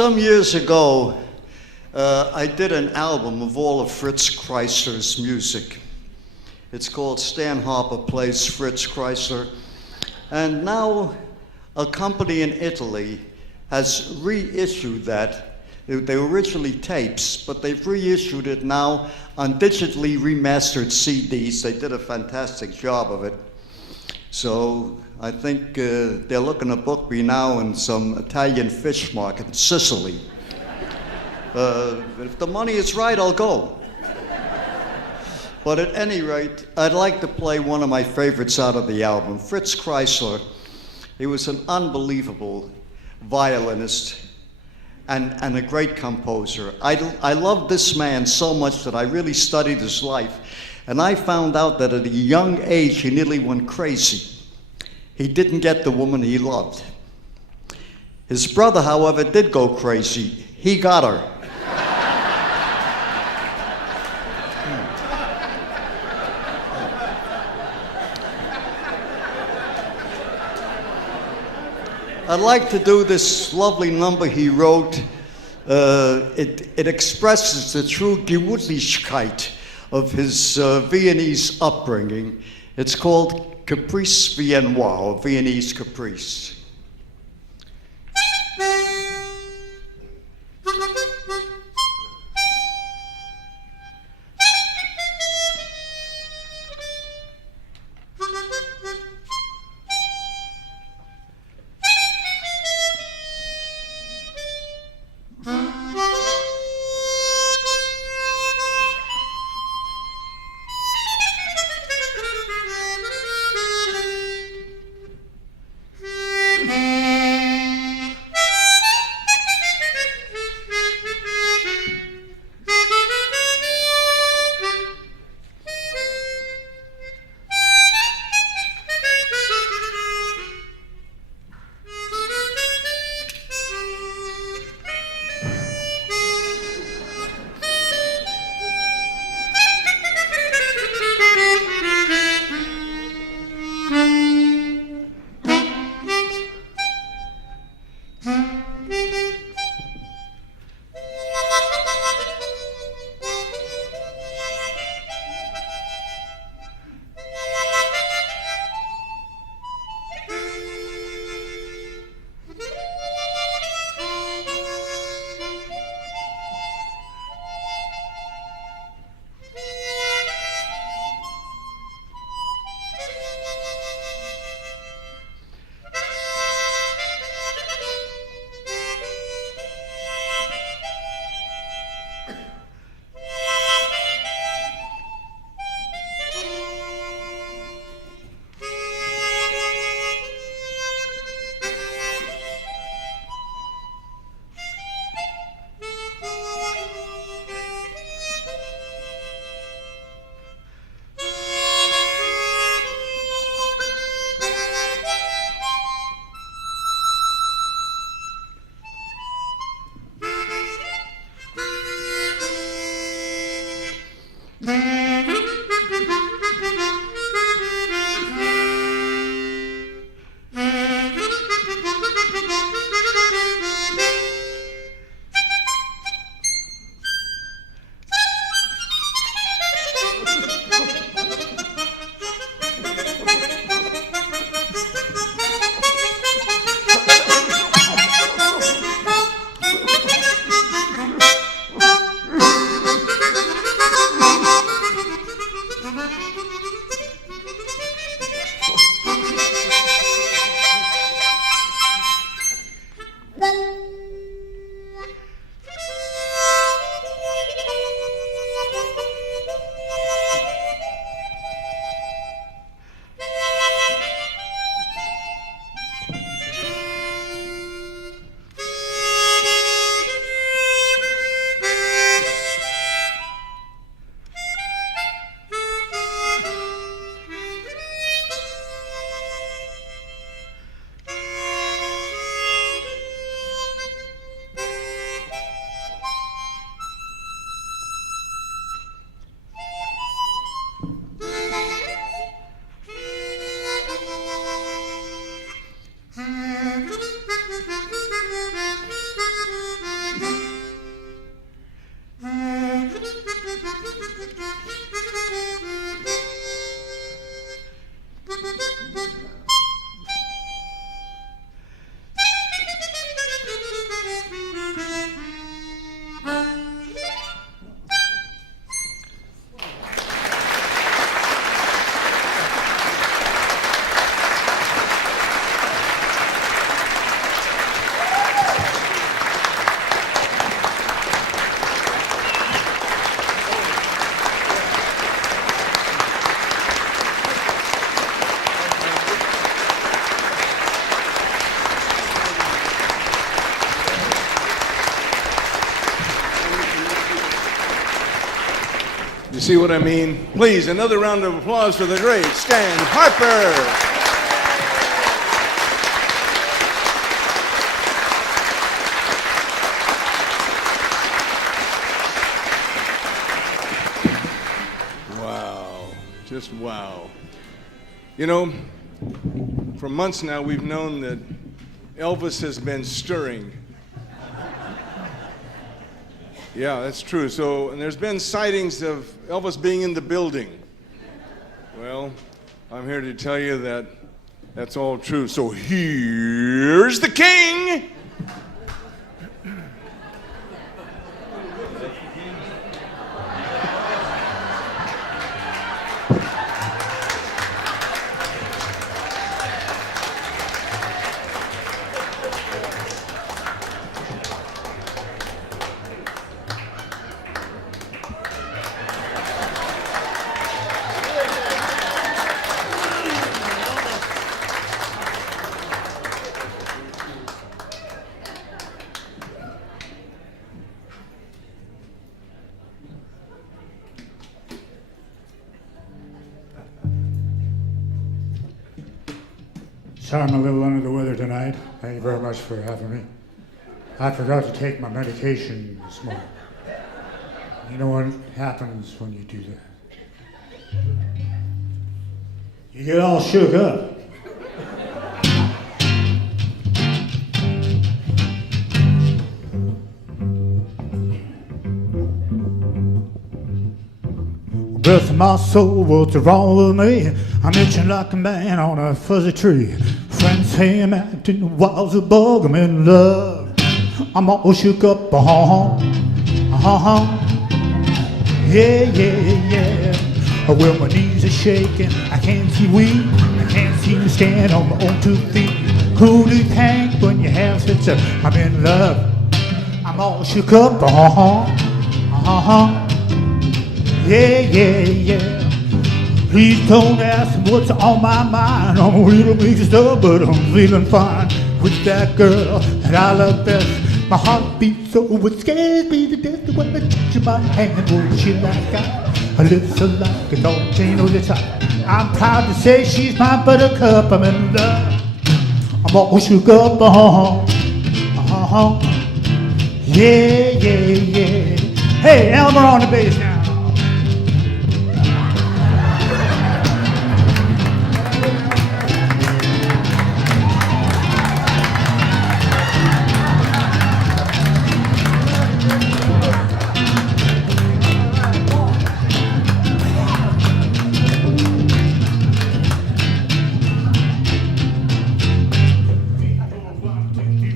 Some years ago, I did an album of all of Fritz Kreisler's music. It's called Stan Harper Plays Fritz Kreisler. And now a company in Italy has reissued that. They were originally tapes, but they've reissued it now on digitally remastered CDs. They did a fantastic job of it. So I think they're looking to book me now in some Italian fish market in Sicily. If the money is right, I'll go. But at any rate, I'd like to play one of my favorites out of the album. Fritz Kreisler, he was an unbelievable violinist and a great composer. I loved this man so much that I really studied his life. And I found out that at a young age, he nearly went crazy. He didn't get the woman he loved. His brother, however, did go crazy. He got her. I'd like to do this lovely number he wrote. It expresses the true Gemütlichkeit of his Viennese upbringing. It's called Caprice Viennois, or Viennese Caprice. You see what I mean? Please, another round of applause for the great Stan Harper. Wow, just wow. You know, for months now we've known that Elvis has been stirring. Yeah, that's true. So, and there's been sightings of Elvis being in the building. Well, I'm here to tell you that that's all true. So here's the king. Sorry I'm a little under the weather tonight. Thank you very much for having me. I forgot to take my medication this morning. You know what happens when you do that? You get all shook up. Breath of my soul, what's wrong with me? I'm itching like a man on a fuzzy tree. Friends say I'm acting wild as a bug. I'm in love. I'm all shook up. Yeah, yeah, yeah. Well, my knees are shaking. I can't see weak. I can't seem to stand on my own 2 feet. Who do you think when you have such a? I'm in love. I'm all shook up. Yeah, yeah, yeah. Please don't ask me what's on my mind. I'm a little mixed up, but I'm feeling fine with that girl that I love best. My heart beats so it scares me to death when I touch my hand. Oh, she like I live so like a dog chain on the top. I'm proud to say she's my buttercup. I'm in love. I'm all shook up. Yeah, yeah, yeah. Hey, Elmer on the bass now.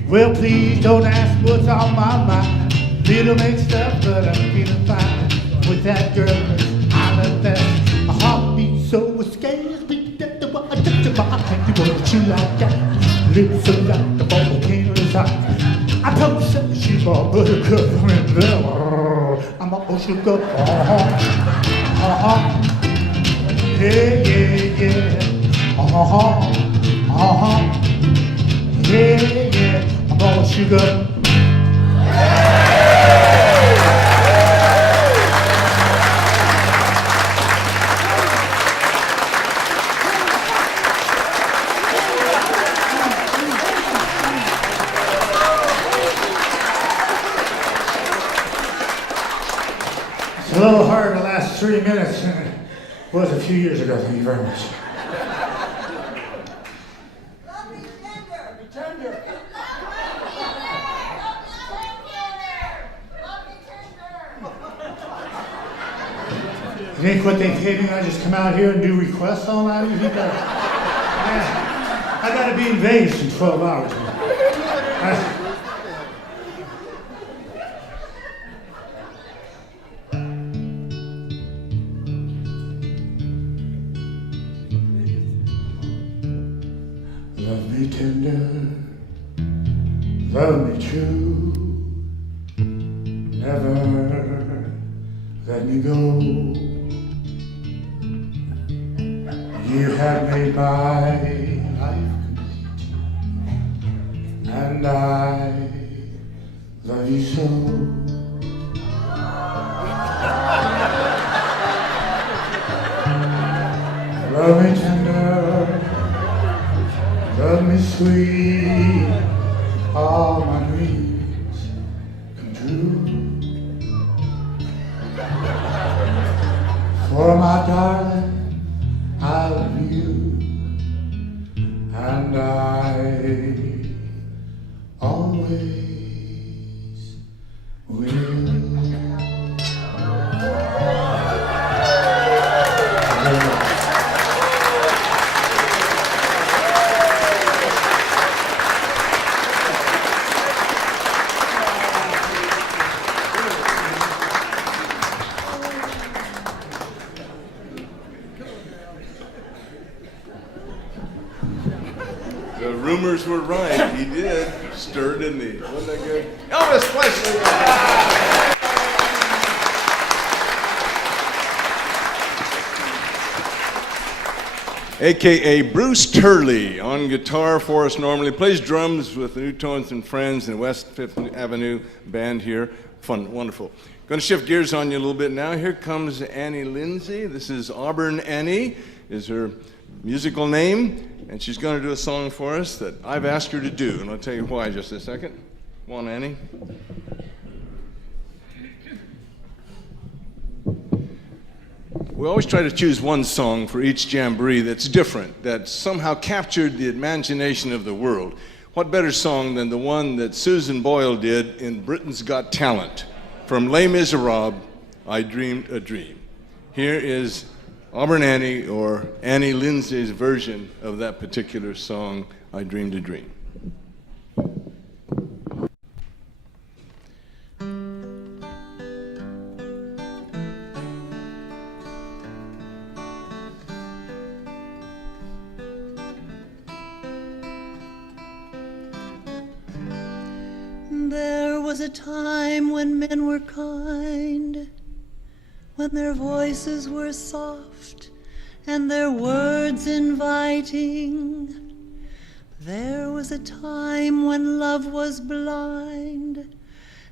Well, please don't ask what's on my mind. Little mixed up, but I'm feeling fine with that girl I love best. My heart beats so it scares me that the one I touch my hand. You want you like that? Lips so like the volcano is hot. I told you she's my buttercup. I'm in love. I'm all shook up. Yeah, yeah, yeah. Yeah, yeah. I'm all shook up. It's a little hard the last 3 minutes than it was a few years ago. Thank you very much. You think what they pay me, I just come out here and do requests all night? You think that? I gotta be in Vegas in 12 hours. Love me tender, love me true, never let me go. You have made my life complete, and I love you so. Love me tender, love me sweet, all my dreams come true. For my darling, I love you, and I always will. The rumors were right. He did. Stir, didn't he? Wasn't that good? Elvis Presley! AKA Bruce Turley on guitar for us normally. Plays drums with the New Tones and Friends and West 5th Avenue band here. Fun, wonderful. Going to shift gears on you a little bit now. Here comes Annie Lindsay. This is Auburn Annie, is her musical name. And she's going to do a song for us that I've asked her to do, and I'll tell you why in just a second. Come on, Annie. We always try to choose one song for each jamboree that's different, that somehow captured the imagination of the world. What better song than the one that Susan Boyle did in Britain's Got Talent? From Les Miserables, I Dreamed a Dream. Here is Auburn Annie, or Annie Lindsay's version of that particular song, I Dreamed a Dream. There was a time when men were kind, when their voices were soft and their words inviting. There was a time when love was blind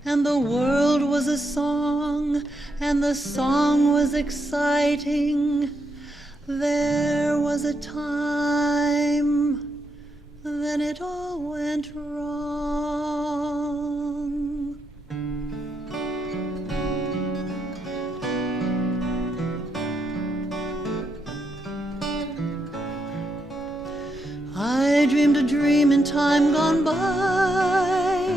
and the world was a song and the song was exciting. There was a time, then it all went wrong. I dreamed a dream in time gone by,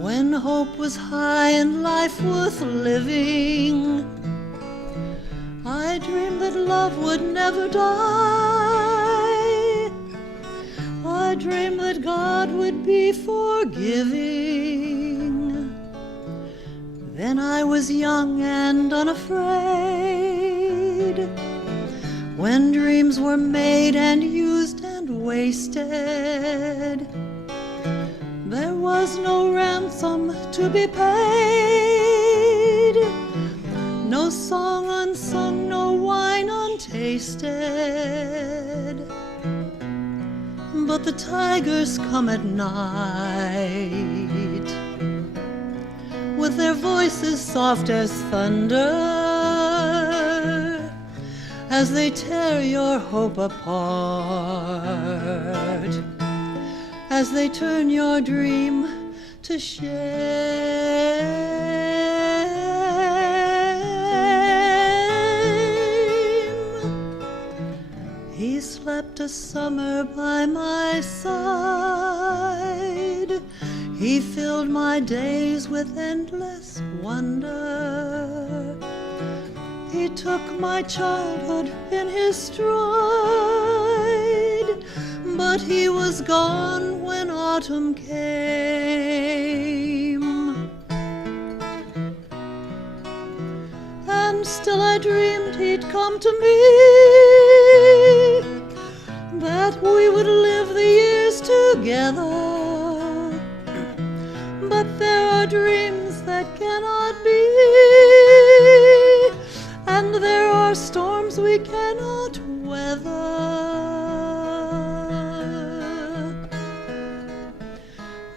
when hope was high and life worth living. I dreamed that love would never die. I dreamed that God would be forgiving. Then I was young and unafraid, when dreams were made and used and wasted. There was no ransom to be paid, no song unsung, no wine untasted. But the tigers come at night, with their voices soft as thunder, as they tear your hope apart, as they turn your dream to shame. He slept a summer by my side. He filled my days with endless wonder. He took my childhood in his stride. but he was gone when autumn came. And still I dreamed he'd come to me, that we would live the years together. But there are dreams that cannot be, and there are storms we cannot weather.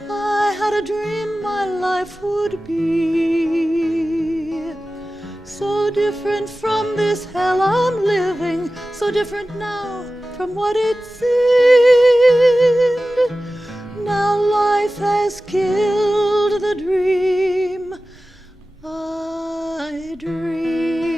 I had a dream my life would be so different from this hell I'm living, so different now from what it seemed. Now life has killed the dream I dreamed.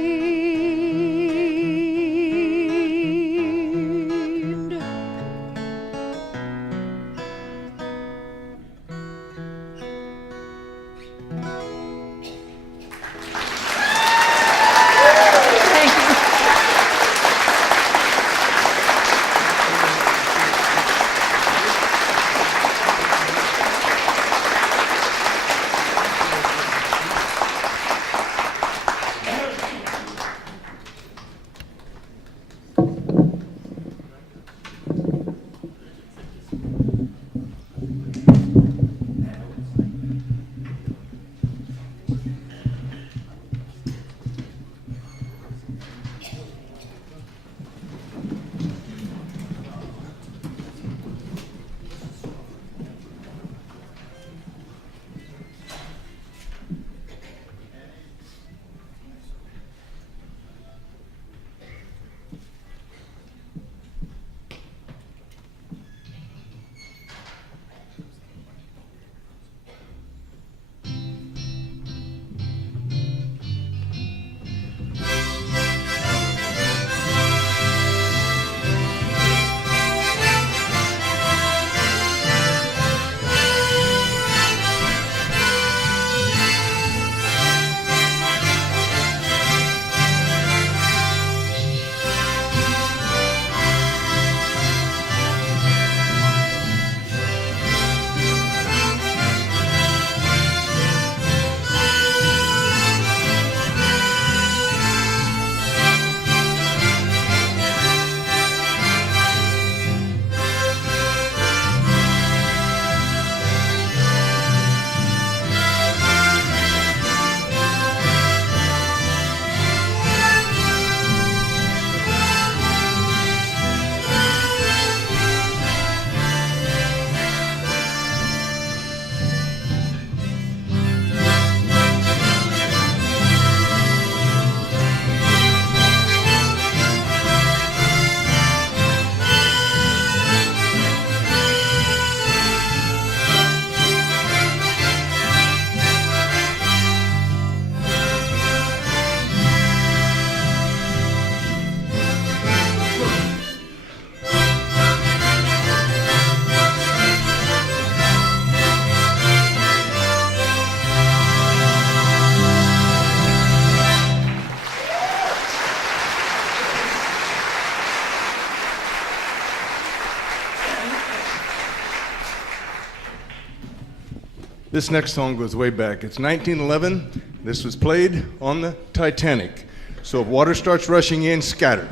This next song goes way back. It's 1911. This was played on the Titanic. So if water starts rushing in, scatter.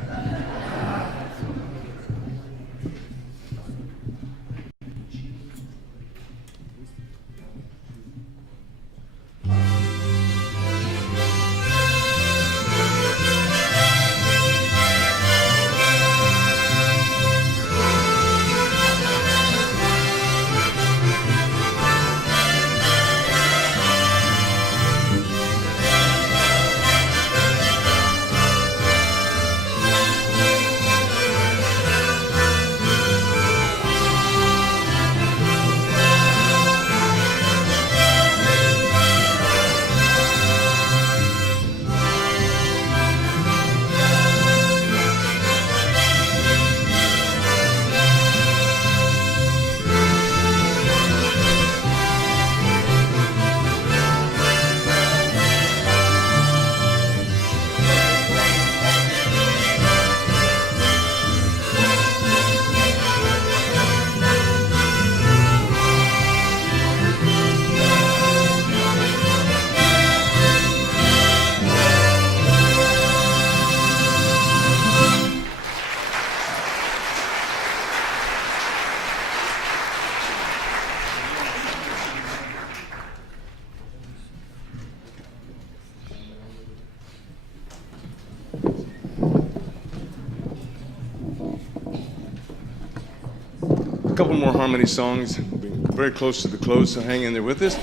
couple more harmony songs. We're very close to the close, so hang in there with us.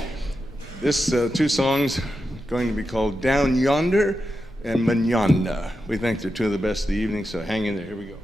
This two songs are going to be called Down Yonder and Manana. We think they're two of the best of the evening, so hang in there. Here we go.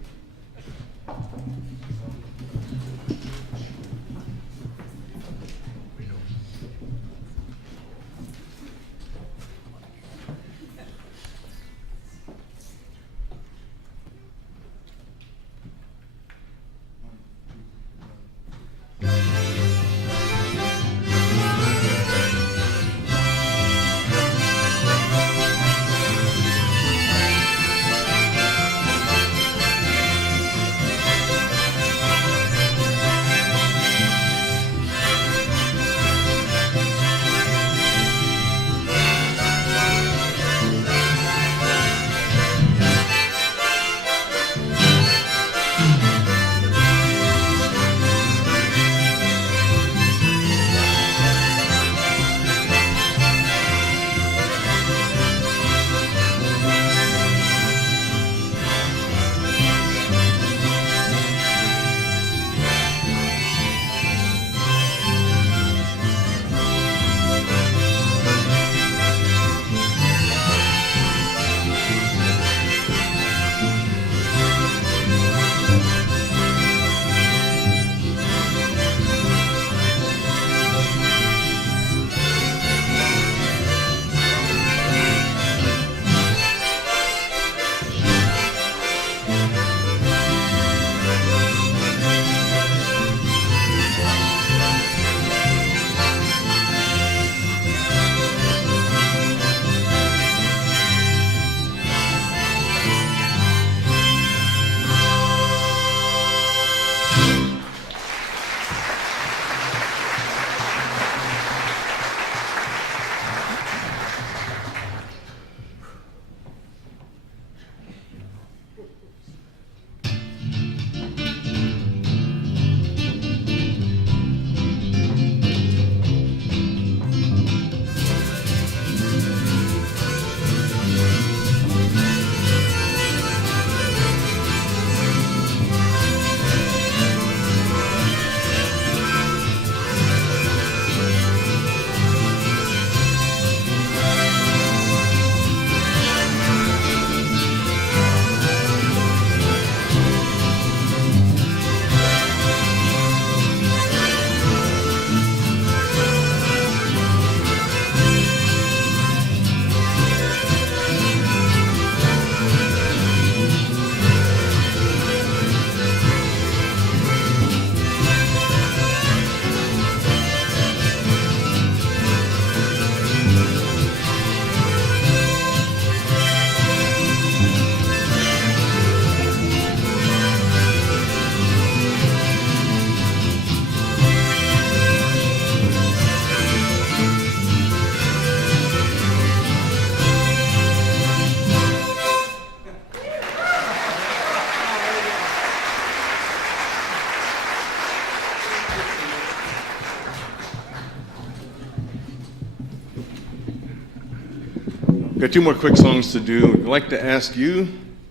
Got two more quick songs to do. I'd like to ask you,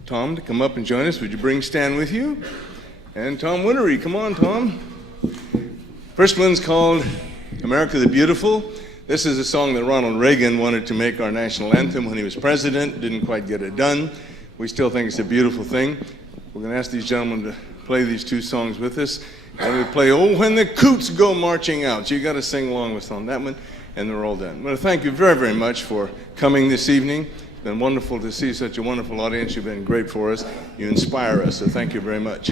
Tom, to come up and join us. Would you bring Stan with you? And Tom Winnery, come on, Tom. First one's called America the Beautiful. This is a song that Ronald Reagan wanted to make our national anthem when he was president. Didn't quite get it done. We still think it's a beautiful thing. We're going to ask these gentlemen to play these two songs with us. And we play Oh When the Coots Go Marching Out. So you got to sing along with us on that one. And they're all done. I want to thank you very, very much for coming this evening. It's been wonderful to see such a wonderful audience. You've been great for us. You inspire us, so thank you very much.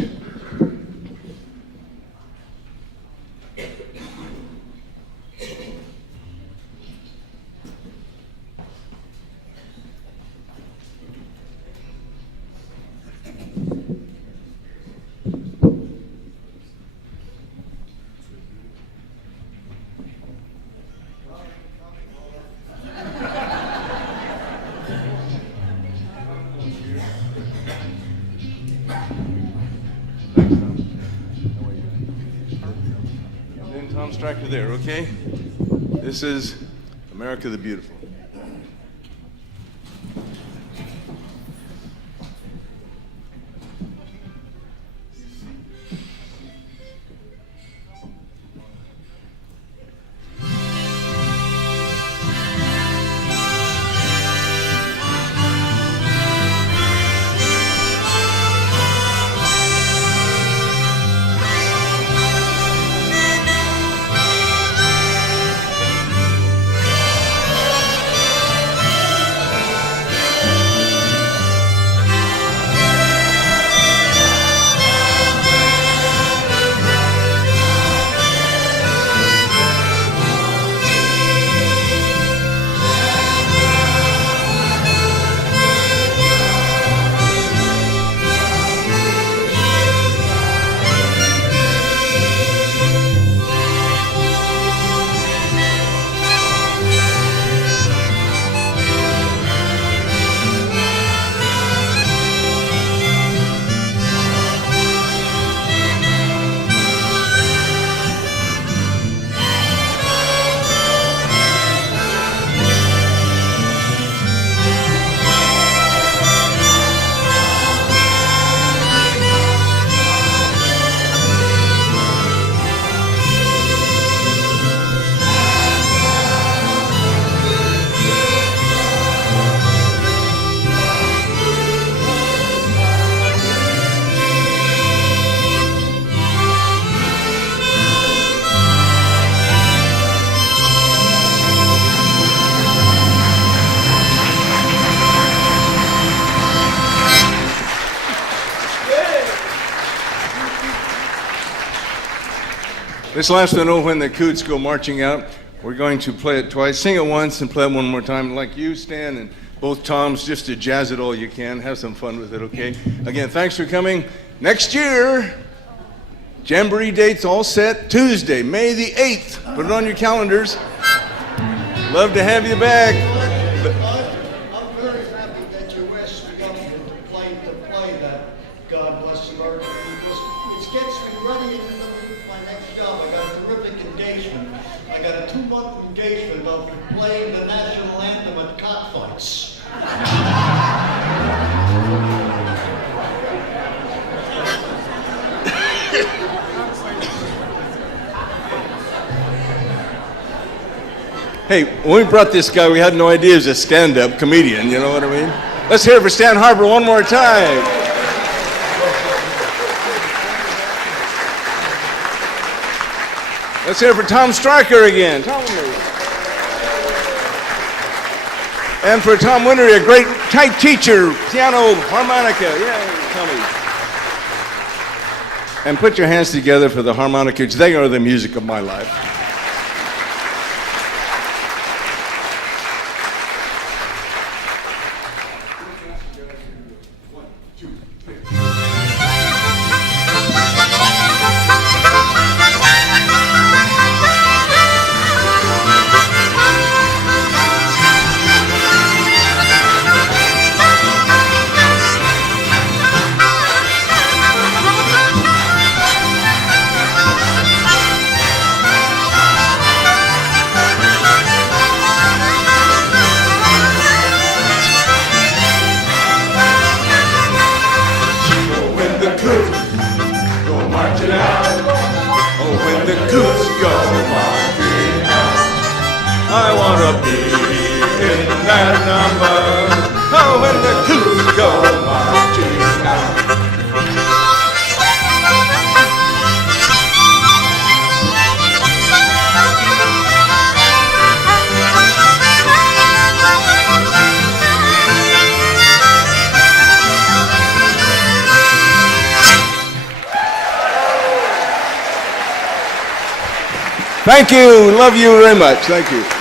Striker there, okay? This is America the Beautiful. This last one, oh, when the Coots go marching out, we're going to play it twice. Sing it once and play it one more time. Like you, Stan, and both Toms, just to jazz it all you can. Have some fun with it, okay? Again, thanks for coming. Next year, Jamboree dates all set. Tuesday, May the 8th. Put it on your calendars. Love to have you back. I'm very happy that you asked me up to play that God Bless America, because it gets me ready into my next job. I got a terrific engagement. I got a 2-month engagement of playing the national anthem at cockfights. Hey, when we brought this guy, we had no idea he was a stand-up comedian, you know what I mean? Let's hear it for Stan Harper one more time. Let's hear it for Tom Stryker again. Tom. And for Tom Wintery, a great tight teacher, piano, harmonica. Yay, Tommy. And put your hands together for the harmonicas. They are the music of my life. Thank you. Love you very much. Thank you.